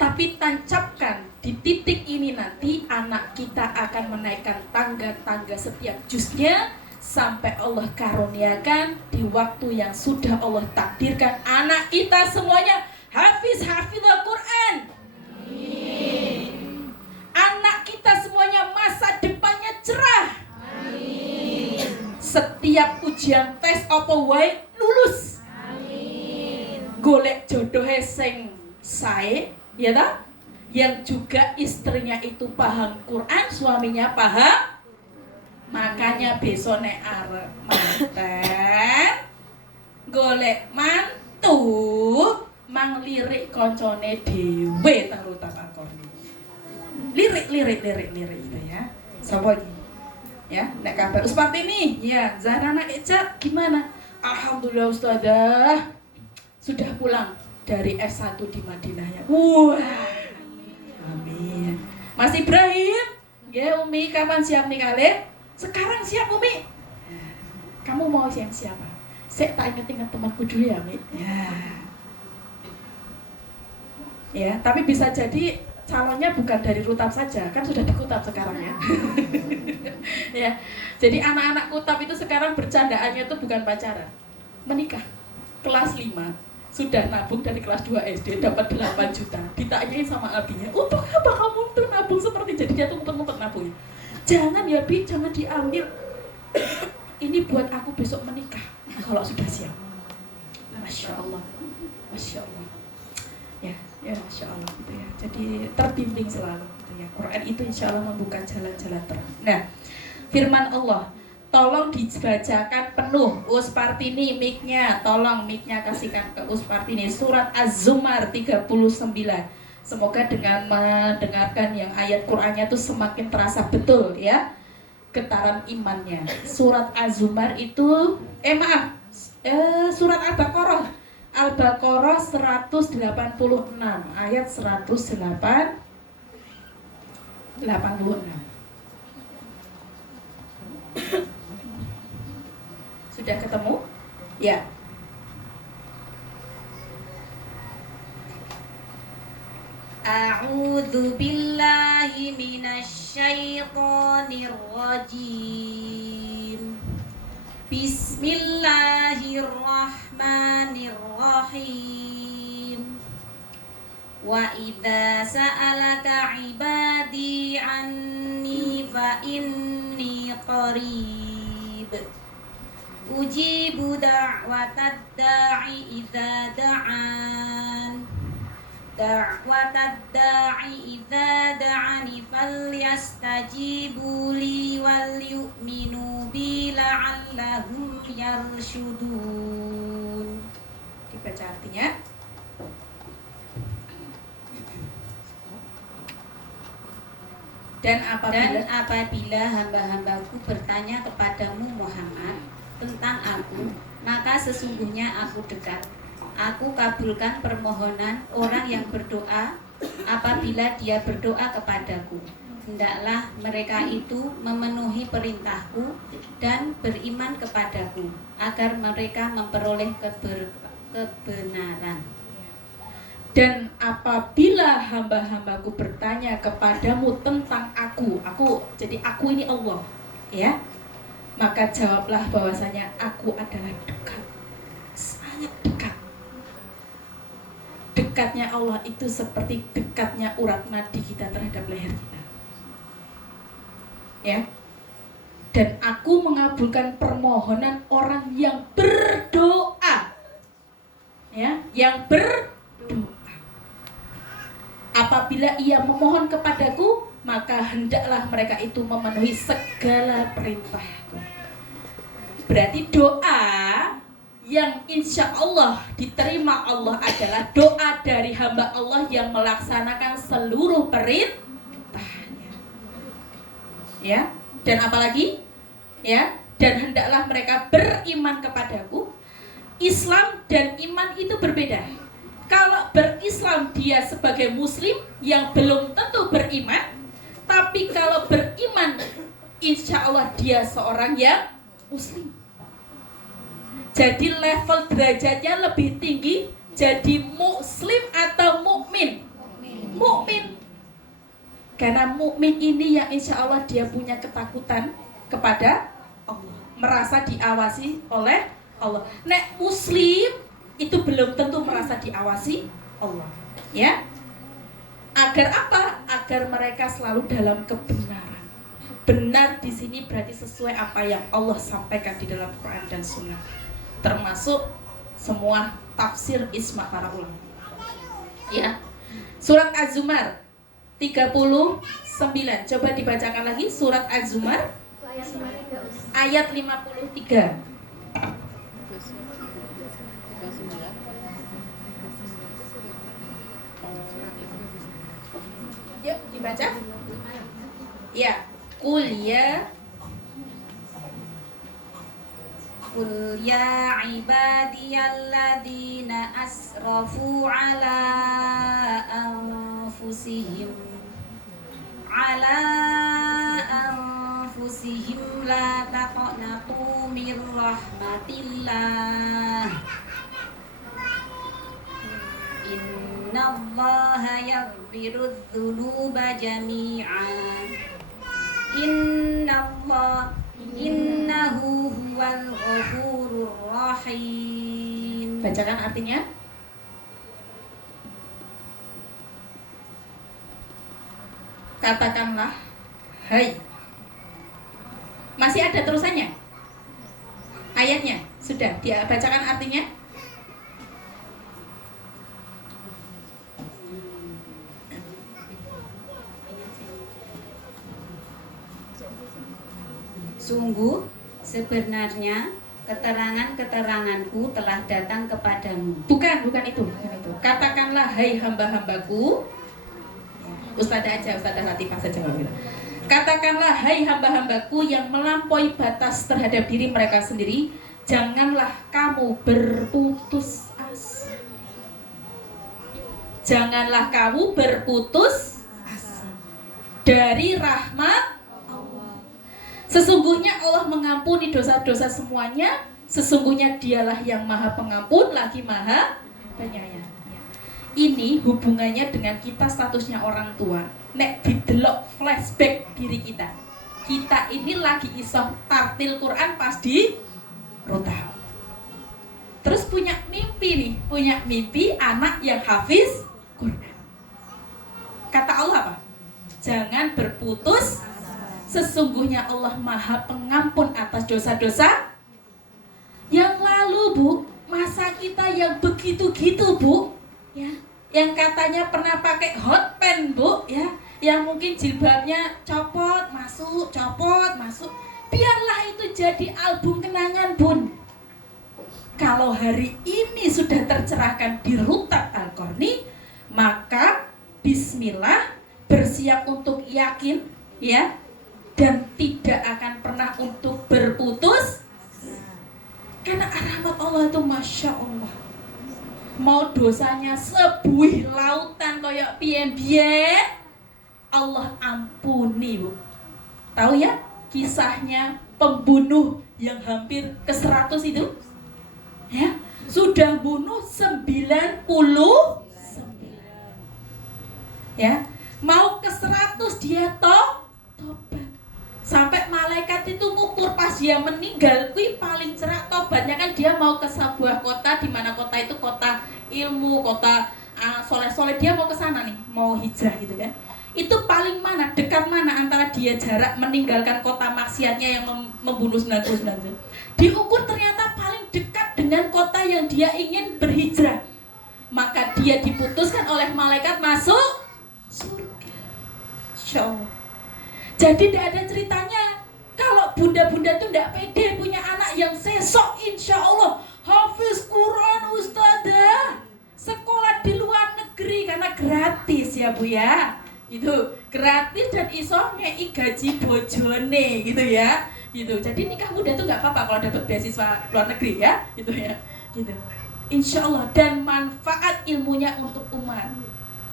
Tapi tancapkan di titik ini, nanti anak kita akan menaikkan tangga-tangga setiap juznya sampai Allah karuniakan di waktu yang sudah Allah takdirkan anak kita semuanya hafizul Quran. Anak kita semuanya masa depannya cerah. Setiap ujian tes apa wae lulus. Golek jodohe sing sae, ya ta? Yang juga istrinya itu paham Quran, suaminya paham. Makanya besok nek arep manten golek mantu mang lirik koncone dhewe tarutan akoni. Lirik itu ya. Sapa iki? Ya, nek kabar Uspartini, ya, Zahrana Eca gimana? Alhamdulillah Ustazah sudah pulang dari S1 di Madinah ya. Wah. Amin. Mas Ibrahim, ya Umi kapan siap nikah le? Sekarang siap Umi. Kamu mau yang siapa? Saya tak inget temanku dulu ya Mi. Ya, tapi bisa jadi calonnya bukan dari Rutap saja, kan sudah di Kutap sekarang ya. Ya, jadi anak-anak Kutap itu sekarang bercandaannya itu bukan pacaran, menikah. Kelas 5 sudah nabung dari kelas 2 SD dapat 8 juta. Ditanyain sama abinya, untuk apa kamu tuh nabung seperti, jadi dia tuh ngumpet-ngumpet nabungnya. Jangan ya Bi, jangan diambil. Ini buat aku besok menikah kalau sudah siap. Masya Allah, Masya Allah. Ya Masya Allah gitu ya. Jadi terbimbing selalu gitu ya. Quran itu insya Allah membuka jalan-jalan terang. Nah, firman Allah, tolong dibacakan penuh. Uspartini mic-nya, tolong mic-nya kasihkan ke Uspartini. Surat Az-Zumar 39. Semoga dengan mendengarkan yang ayat Qur'annya itu semakin terasa betul ya getaran imannya. Surat Az-Zumar itu surat Al-Baqarah. Al-Baqarah 186 ayat 186. Sudah ketemu? Ya. A'udzu billahi minasyaitonir rajim. Bismillahirrahmanirrahim. Wa idza sa'alaka 'ibadi 'anni fa inni qarib. Ujibu da'watad da'i idza da'an. Da'watad da'i idza da'ani falyastajibu li wal yu'minu bi la'allahum yarshudun. Dibaca artinya. Dan apabila hamba-hambaku bertanya kepadamu Muhammad tentang aku, maka sesungguhnya aku dekat. Aku kabulkan permohonan orang yang berdoa apabila dia berdoa kepadaku. Hendaklah mereka itu memenuhi perintahku dan beriman kepadaku agar mereka memperoleh kebenaran. Dan apabila hamba-hambaku bertanya kepadamu tentang aku jadi aku ini Allah, ya, maka jawablah bahwasanya aku adalah dekat, sangat dekat. Dekatnya Allah itu seperti dekatnya urat nadi kita terhadap leher kita, ya. Dan aku mengabulkan permohonan orang yang berdoa, ya, yang berdoa. Apabila ia memohon kepadaku, maka hendaklah mereka itu memenuhi segala perintahku. Berarti doa yang insya Allah diterima Allah adalah doa dari hamba Allah yang melaksanakan seluruh perintahnya. Ya, dan apalagi? Ya, dan hendaklah mereka beriman kepadaku. Islam dan iman itu berbeda. Kalau berislam dia sebagai muslim yang belum tentu beriman, tapi kalau beriman insya Allah dia seorang yang muslim. Jadi level derajatnya lebih tinggi, jadi muslim atau mukmin? Mukmin. Karena mukmin ini yang insya Allah dia punya ketakutan kepada Allah, merasa diawasi oleh Allah. Nek muslim itu belum tentu merasa diawasi Allah, ya. Agar apa? Agar mereka selalu dalam kebenaran. Benar di sini berarti sesuai apa yang Allah sampaikan di dalam Quran dan Sunnah, termasuk semua tafsir ijma para ulama. Ya. Surat Az-Zumar 39. Coba dibacakan lagi surat Az-Zumar ayat 53. Yuk dibaca. Ya. Qul ya ibadiyalladzina asrafu ala anfusihim la taqnatu min rahmatillah innallaha yaghfirudz dzunuba jami'an innahu huwal ghafurur rahim. Bacakan artinya. Katakanlah, hai. Masih ada terusannya? Ayatnya sudah dia bacakan artinya. Sungguh sebenarnya keterangan-keteranganku telah datang kepadamu. Bukan itu. Katakanlah hai hamba-hambaku. Ustadzah Latifah saja gitu. Katakanlah hai hamba-hambaku yang melampaui batas terhadap diri mereka sendiri, janganlah kamu berputus asa. Janganlah kamu berputus asa dari rahmat Allah. Sesungguhnya Allah mengampuni dosa-dosa semuanya. Sesungguhnya dialah yang maha pengampun lagi maha penyayang. Ini hubungannya dengan kita statusnya orang tua. Nek didelok flashback diri kita. Kita ini lagi iso tartil Quran pas di rota. Terus punya mimpi anak yang hafiz Quran. Kata Allah apa? Jangan berputus. Sesungguhnya Allah maha pengampun atas dosa-dosa yang lalu, Bu. Masa kita yang begitu-gitu, Bu, ya, yang katanya pernah pakai hot pen, Bu, ya, yang mungkin jilbabnya copot masuk, biarlah itu jadi album kenangan, Bun. Kalau hari ini sudah tercerahkan di Rutab Al-Qarni, maka bismillah, bersiap untuk yakin, ya, dan tidak akan pernah untuk berputus. Karena rahmat Allah itu Masya Allah. Mau dosanya sebuih lautan kayak piye-piye, Allah ampuni, Bu. Tahu ya kisahnya pembunuh yang hampir ke 100 itu? Ya, sudah bunuh 99. Ya, mau ke 100 dia tobat. Sampai malaikat itu ngukur pas dia meninggal, kui paling cerah tobatnya kan dia mau ke sebuah kota, di mana kota itu kota ilmu, kota soleh-soleh, dia mau ke sana nih, mau hijrah gitu kan. Itu paling mana, dekat mana antara dia jarak meninggalkan kota maksiatnya yang membunuh 99. Diukur ternyata paling dekat dengan kota yang dia ingin berhijrah. Maka dia diputuskan oleh malaikat masuk surga. Insya Allah. Jadi tidak ada ceritanya kalau bunda-bunda itu tidak pede punya anak yang sesok, insya Allah hafiz Quran, ustadzah, sekolah di luar negeri karena gratis ya Bu ya. Itu gratis dan iso ngei gaji bojone gitu ya. Gitu. Jadi nikah muda tuh nggak apa-apa kalau dapat beasiswa luar negeri ya, gitu ya. Gitu. Insya Allah, dan manfaat ilmunya untuk umat.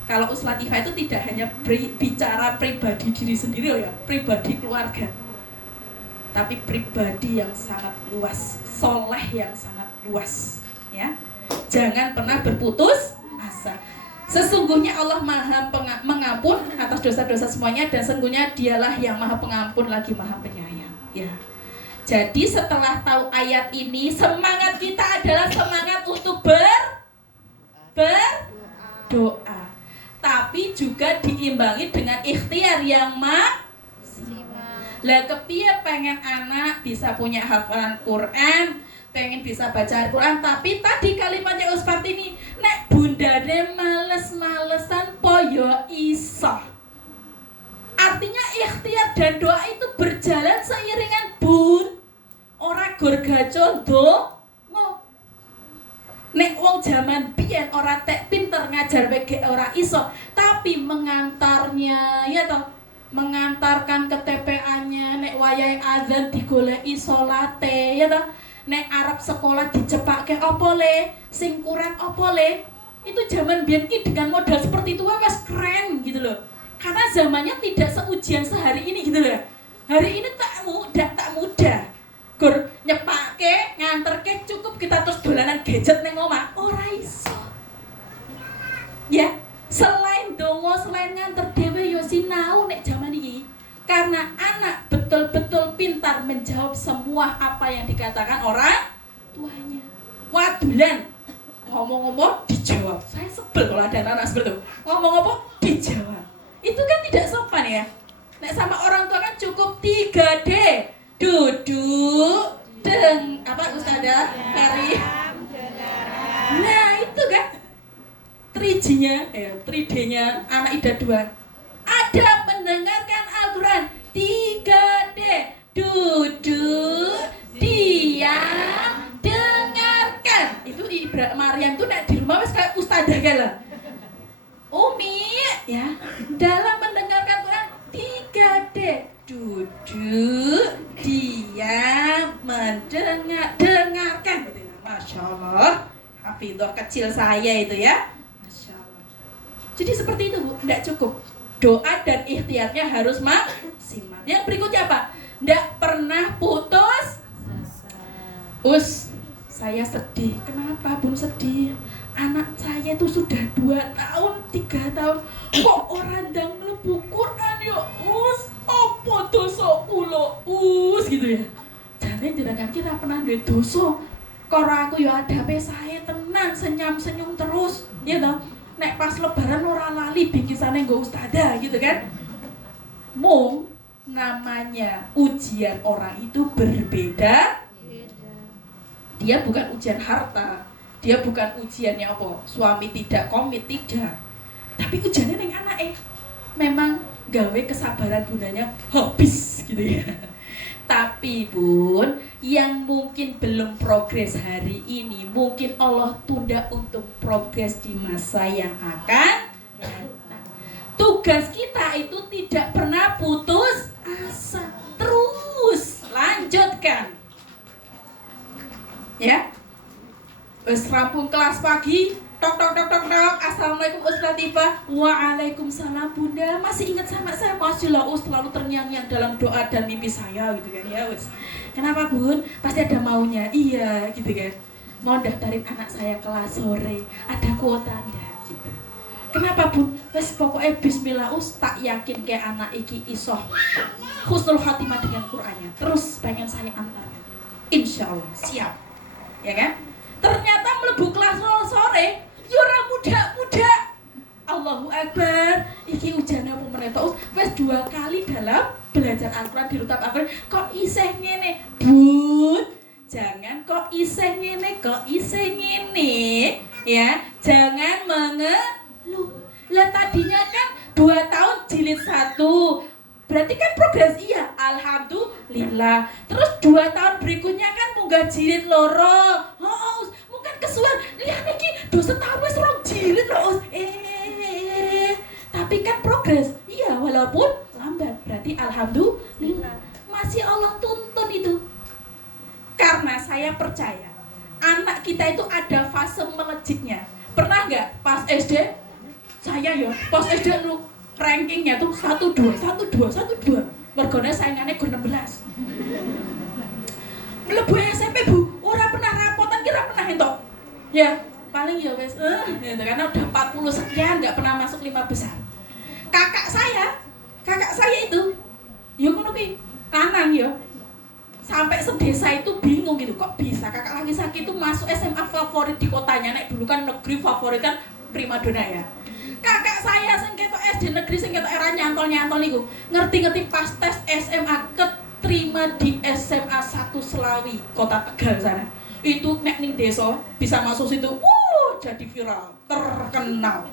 Kalau Latifah itu tidak hanya bicara pribadi diri sendiri loh ya, pribadi keluarga, tapi pribadi yang sangat luas, soleh yang sangat luas, ya. Jangan pernah berputus asa. Sesungguhnya Allah Maha mengampun atas dosa-dosa semuanya, dan sesungguhnya Dialah yang Maha Pengampun lagi Maha Penyayang, ya. Jadi setelah tahu ayat ini, semangat kita adalah semangat untuk berdoa, tapi juga diimbangi dengan ikhtiar yang maksimal. Lah kepiye pengen anak bisa punya hafalan Quran, pengen bisa baca Al-Quran, tapi tadi kalimatnya Ustaz ini, nek bundane males-malesan poyo iso. Artinya ikhtiar dan doa itu berjalan seiringan bun. Ora gor gaco ndonga. Nek wong jaman biyen ora tek pinter ngajar wege ora iso, tapi mengantarnya ya toh, mengantarkan ke TPA-nya, nek wayahe azan digoleki salate ya toh. Nek arep sekolah dicepake opo le, sing kurang opo le. Itu zaman biyen ki dengan modal seperti itu wes keren gitu loh. Karena zamannya tidak seujian sehari ini gitu loh. Hari ini tak mudah. Gur nyepake, nganterke cukup kita terus dolanan gadget ning omah, ora iso. Ya, selain dongo, selain nganter dhewe yo sinau nek jaman iki. Karena anak betul-betul pintar menjawab semua apa yang dikatakan orang tuanya. Wadulan, ngomong-ngomong dijawab. Saya sebel kalau ada anak seperti itu. Ngomong-ngomong dijawab. Itu kan tidak sopan ya. Nek sama orang tua kan cukup 3D. Duduk, Ustazah Ferry. Nah itu kan 3D-nya anak Ida 2. Ada mendengarkan Al-Quran 3D. Duduk, diam, dengarkan. Itu Maryam tuh nek di rumah wis kayak ustadzah kan lah. Umi ya, dalam mendengarkan Quran 3D. Duduk, diam, dengarkan. Masya Allah, hafidhah kecil saya itu ya. Masya Allah. Jadi seperti itu Bu, tidak cukup. Doa dan ikhtiarnya harus maksimal. Yang berikutnya apa? Tidak pernah putus. Saya sedih. Kenapa Bun sedih? Anak saya itu sudah 2 tahun, 3 tahun. Kok orang ndang mlebu Quran ya apa dosa kula gitu ya. Jane jenengan ki ra pernah duwe dosa. Karo aku ya adape sae tenan, senyum-senyum terus, ya toh. Nek pas lebaran ora lali bingkisane nggo ustadzah gitu kan. Mung namanya ujian orang itu berbeda. Dia bukan ujian harta, dia bukan ujiannya apa, suami tidak komit, tidak. Tapi ujiannya ning anake. Memang gawe kesabaran bundanya habis gitu ya. Tapi Bun, yang mungkin belum progres hari ini, mungkin Allah tunda untuk progres di masa yang akan datang. Tugas kita itu tidak pernah putus asa, terus lanjutkan. Ya, wis rampung kelas pagi, tok. Assalamualaikum Ustaz Latifah. Waalaikumsalam Bunda. Masih ingat sama saya? Masya Allah, selalu terngiang-ngiang dalam doa dan mimpi saya gitu kan ya. Kenapa Bun? Pasti ada maunya. Iya gitu kan. Mau daftarin anak saya kelas sore, ada kuota enggak gitu. Kenapa Bun? Wes pokoknya bismillah tak yakin kayak anak iki iso husnul khotimah dengan Qur'annya. Terus pengen saya antarkan. Insya Allah siap. Ya kan? Ternyata mlebu kelas sore, yo ora muda-muda. Allahu Akbar. Iki ujane apa meneh to? Wis 2 kali dalam belajar Al-Qur'an di rutab Al-Qur'an kok isih ngene. Bun, jangan kok isih ngene, ya. Jangan mengeluh. Lah tadinya kan 2 tahun jilid 1. Berarti kan progres iya, alhamdulillah. Terus 2 tahun berikutnya kan munggah jilid 2. Mungkin kesuwen, lihat niki 2 tahun wis 2 jilid lho. Tapi Tapi kan progres. Iya, walaupun lambat. Berarti alhamdulillah masih Allah tuntun itu. Karena saya percaya anak kita itu ada fase melejitnya. Pernah nggak pas SD? Saya ya, pas SD lu rankingnya tuh 1-2. Mergone saingannya gue 16. Mlebu SMP Bu, ora pernah rapotan kira pernah entok. Ya, paling ya wes gitu, karena udah 40 sekian nggak pernah masuk 5 besar. Kakak saya itu ya ngono ki, lanang ya. Sampai sedesa itu bingung gitu, kok bisa kakak laki-laki itu masuk SMA favorit di kotanya. Nek dulu kan negeri favorit kan primadona ya. Kakak saya sing ketok SD negeri sing ketok era nyantol-nyantol niku, ngerti-ngerti pas tes SMA keterima di SMA 1 Selawi, Kota Tegal sana. Itu nek ning desa bisa masuk situ, jadi viral, terkenal.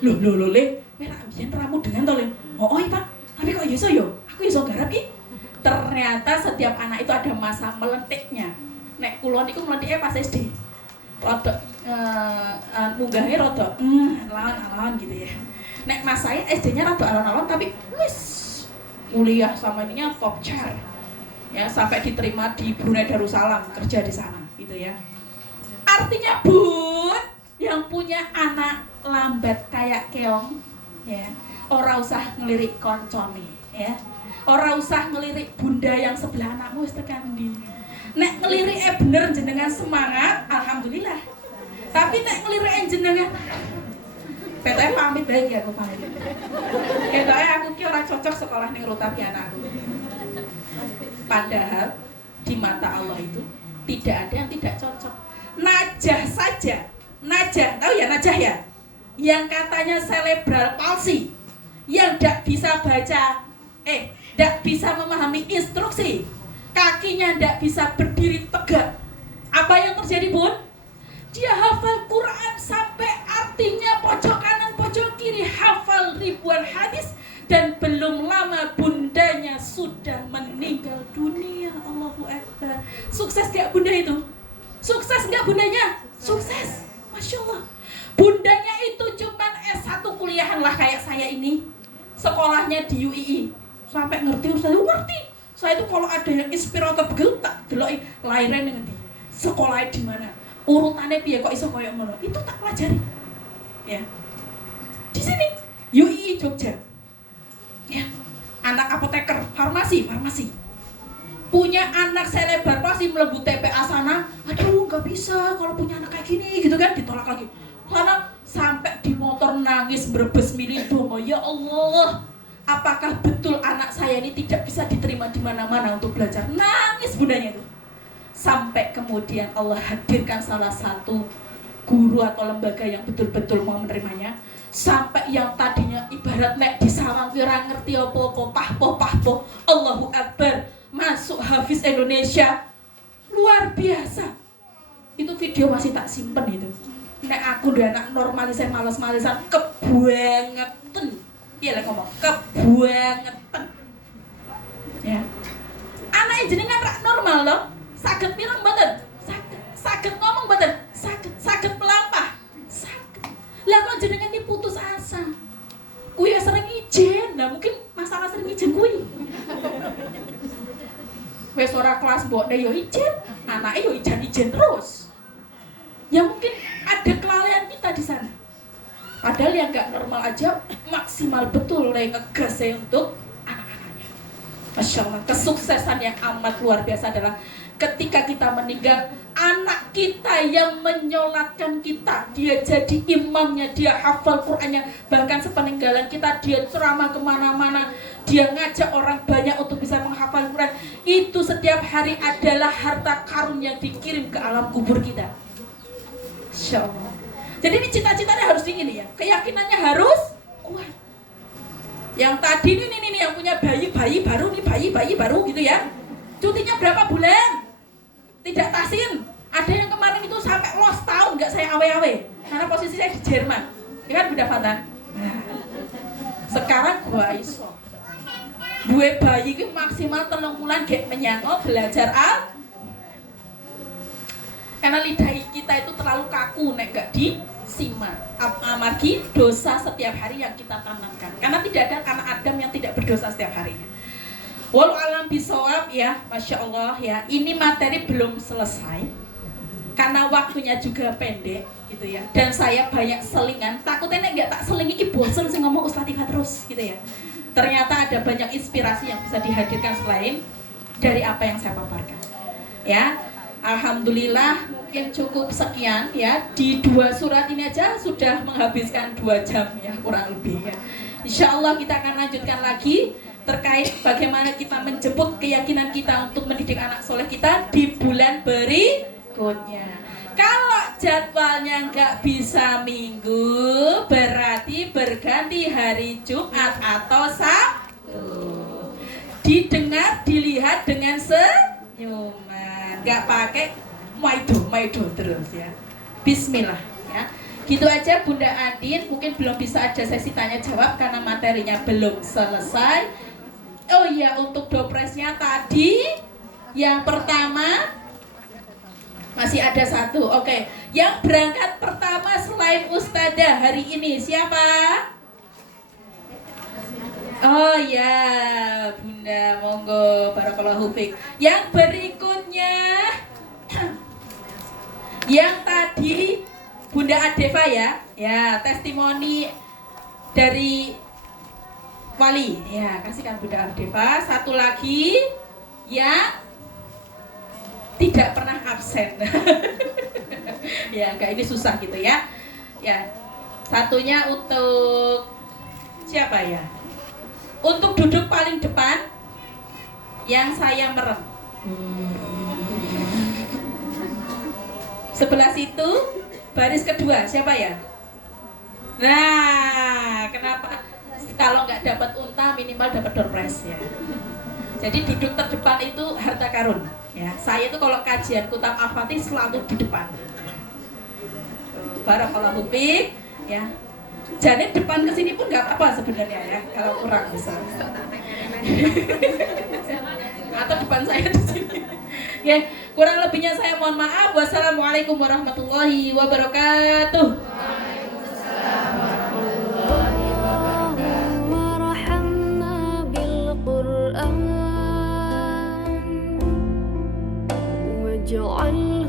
Loh le, merah biyen ramu dengan to le. Oh iya Pak, tapi kok iso yo? Aku iso garap ki. Ternyata setiap anak itu ada masa melentiknya. Nek kula niku melentiknya pas SD. Rodok munggahnya rodok alon-alon gitu ya. Nek mas saya SD-nya rodok alon-alon tapi wis kuliah sama ininya top chair. Ya, sampai diterima di Brunei Darussalam, kerja di sana gitu ya. Artinya Bun yang punya anak lambat kayak keong ya, ora usah ngelirik koncone ya. Ora usah ngelirik bunda yang sebelah anakmu wis tekan ndi. Nek ngelirik bener jenengan semangat, alhamdulillah. Tapi nek ngelirik jenengan petoke pamit bae ya aku pamit. Ketoke aku ki ora cocok sekolah ning Rutapi anakku. Padahal di mata Allah itu tidak ada yang tidak cocok. Najah saja. Najah, tahu ya Najah ya? Yang katanya cerebral palsy, yang tidak bisa baca tidak bisa memahami instruksi, kakinya tidak bisa berdiri tegak. Apa yang terjadi Bun? Dia hafal Quran sampai artinya pojok kanan pojok kiri, hafal ribuan hadis, dan belum lama bundanya sudah meninggal dunia. Allahu Akbar. Sukses gak bunda itu? Sukses gak bundanya? Sukses, Masya Allah. Bundanya itu cuman S1 kuliahan lah kayak saya ini. Sekolahnya di UII. Sampai ngerti, saya ngerti. Saya itu kalau ada yang inspirator begitu tak deloki lahiran ngerti. Sekolahnya di mana? Urutannya piye kok iso koyo ngono? Itu tak pelajari. Ya. Di sini UII Jogja. Ya. Anak apoteker, farmasi. Punya anak cerebral palsy mlebu TPA sana. Aduh, enggak bisa kalau punya anak kayak gini gitu kan, ditolak lagi. Karena sampai di motor nangis berbes milih dongo, ya Allah. Apakah betul anak saya ini tidak bisa diterima di mana-mana untuk belajar? Nangis bundanya itu. Sampai kemudian Allah hadirkan salah satu guru atau lembaga yang betul-betul mau menerimanya. Sampai yang tadinya ibarat nek disawang ora ngerti apa-apa, pahpo. Allahu Akbar, masuk Hafiz Indonesia. Luar biasa. Itu video masih tak simpen itu. Nek aku udah anak normalisan males-malesan kebangetan. Iya lah ngomong, kebangetan. Ya. Anak jenengan rak normal loh. Saged pirang mboten? Saged ngomong mboten? Saged melampah. Saged. Lah kok jenengan iki putus asa. Kuwi sering ijen. Nah mungkin masalah sering ijen kuwi. Wes ora kelas mbokne yo ijen, anake yo ijen terus. Ya mungkin ada kelalaian kita di sana. Padahal yang nggak normal aja maksimal betul ngegas untuk anak-anaknya. Masya Allah, kesuksesan yang amat luar biasa adalah ketika kita meninggal, anak kita yang menyolatkan kita, dia jadi imamnya, dia hafal Qur'annya, bahkan sepeninggalan kita dia ceramah kemana-mana, dia ngajak orang banyak untuk bisa menghafal Quran. Itu setiap hari adalah harta karun yang dikirim ke alam kubur kita. Masya Allah. Jadi ini cita-citanya harus tinggi nih ya, keyakinannya harus kuat. Yang tadi ini yang punya bayi baru gitu ya, cutinya berapa bulan? Tidak tasin. Ada yang kemarin itu sampai los tahun nggak saya awe-awe, karena posisi saya di Jerman, ya kan Bunda Fata. Sekarang gua iso, dua bayi itu maksimal 3 bulan gak menyangok belajar karena lidah kita itu terlalu kaku nek gak di amagi dosa setiap hari yang kita tanamkan. Karena tidak ada anak Adam yang tidak berdosa setiap harinya. Walau alam bisawab ya, Masya Allah ya. Ini materi belum selesai karena waktunya juga pendek gitu ya. Dan saya banyak selingan. Takutnya nggak tak selingi ini bosan sih ngomong Ustaz Tifah terus gitu ya. Ternyata ada banyak inspirasi yang bisa dihadirkan selain dari apa yang saya paparkan. Ya, alhamdulillah mungkin cukup sekian ya. Di 2 surat ini aja sudah menghabiskan 2 jam ya kurang lebih ya. Insya Allah kita akan lanjutkan lagi terkait bagaimana kita menjemput keyakinan kita untuk mendidik anak soleh kita di bulan berikutnya. Kalau jadwalnya nggak bisa Minggu, berarti berganti hari Jumat atau Sabtu. Didengar, dilihat dengan senyuman, nggak pakai maido terus ya. Bismillah ya. Gitu aja Bunda Andin, mungkin belum bisa ada sesi tanya jawab karena materinya belum selesai. Oh iya, untuk dopresnya tadi yang pertama masih ada 1. Oke. Yang berangkat pertama selain Ustadzah hari ini siapa? Oh ya, Bunda, monggo, barakallahu fiik. Yang berikutnya yang tadi Bunda Adeva ya. Ya, testimoni dari wali. Ya, kasihkan Bunda Adeva. Satu lagi yang tidak pernah absen. Ya, enggak, ini susah gitu ya. Ya. Satunya untuk siapa ya? Untuk duduk paling depan yang saya merem. Sebelah situ baris kedua siapa ya? Nah, kenapa? Kalau nggak dapat unta minimal dapat door prize ya. Jadi duduk terdepan itu harta karun. Ya, saya itu kalau kajian Kutab Al-Fatih selalu di depan. Barakallahu fiik ya. Jadi depan ke sini pun nggak apa-apa sebenarnya ya kalau kurang bisa. Atau depan saya di sini. Ya, kurang lebihnya saya mohon maaf. Wassalamualaikum warahmatullahi wabarakatuh. واجعل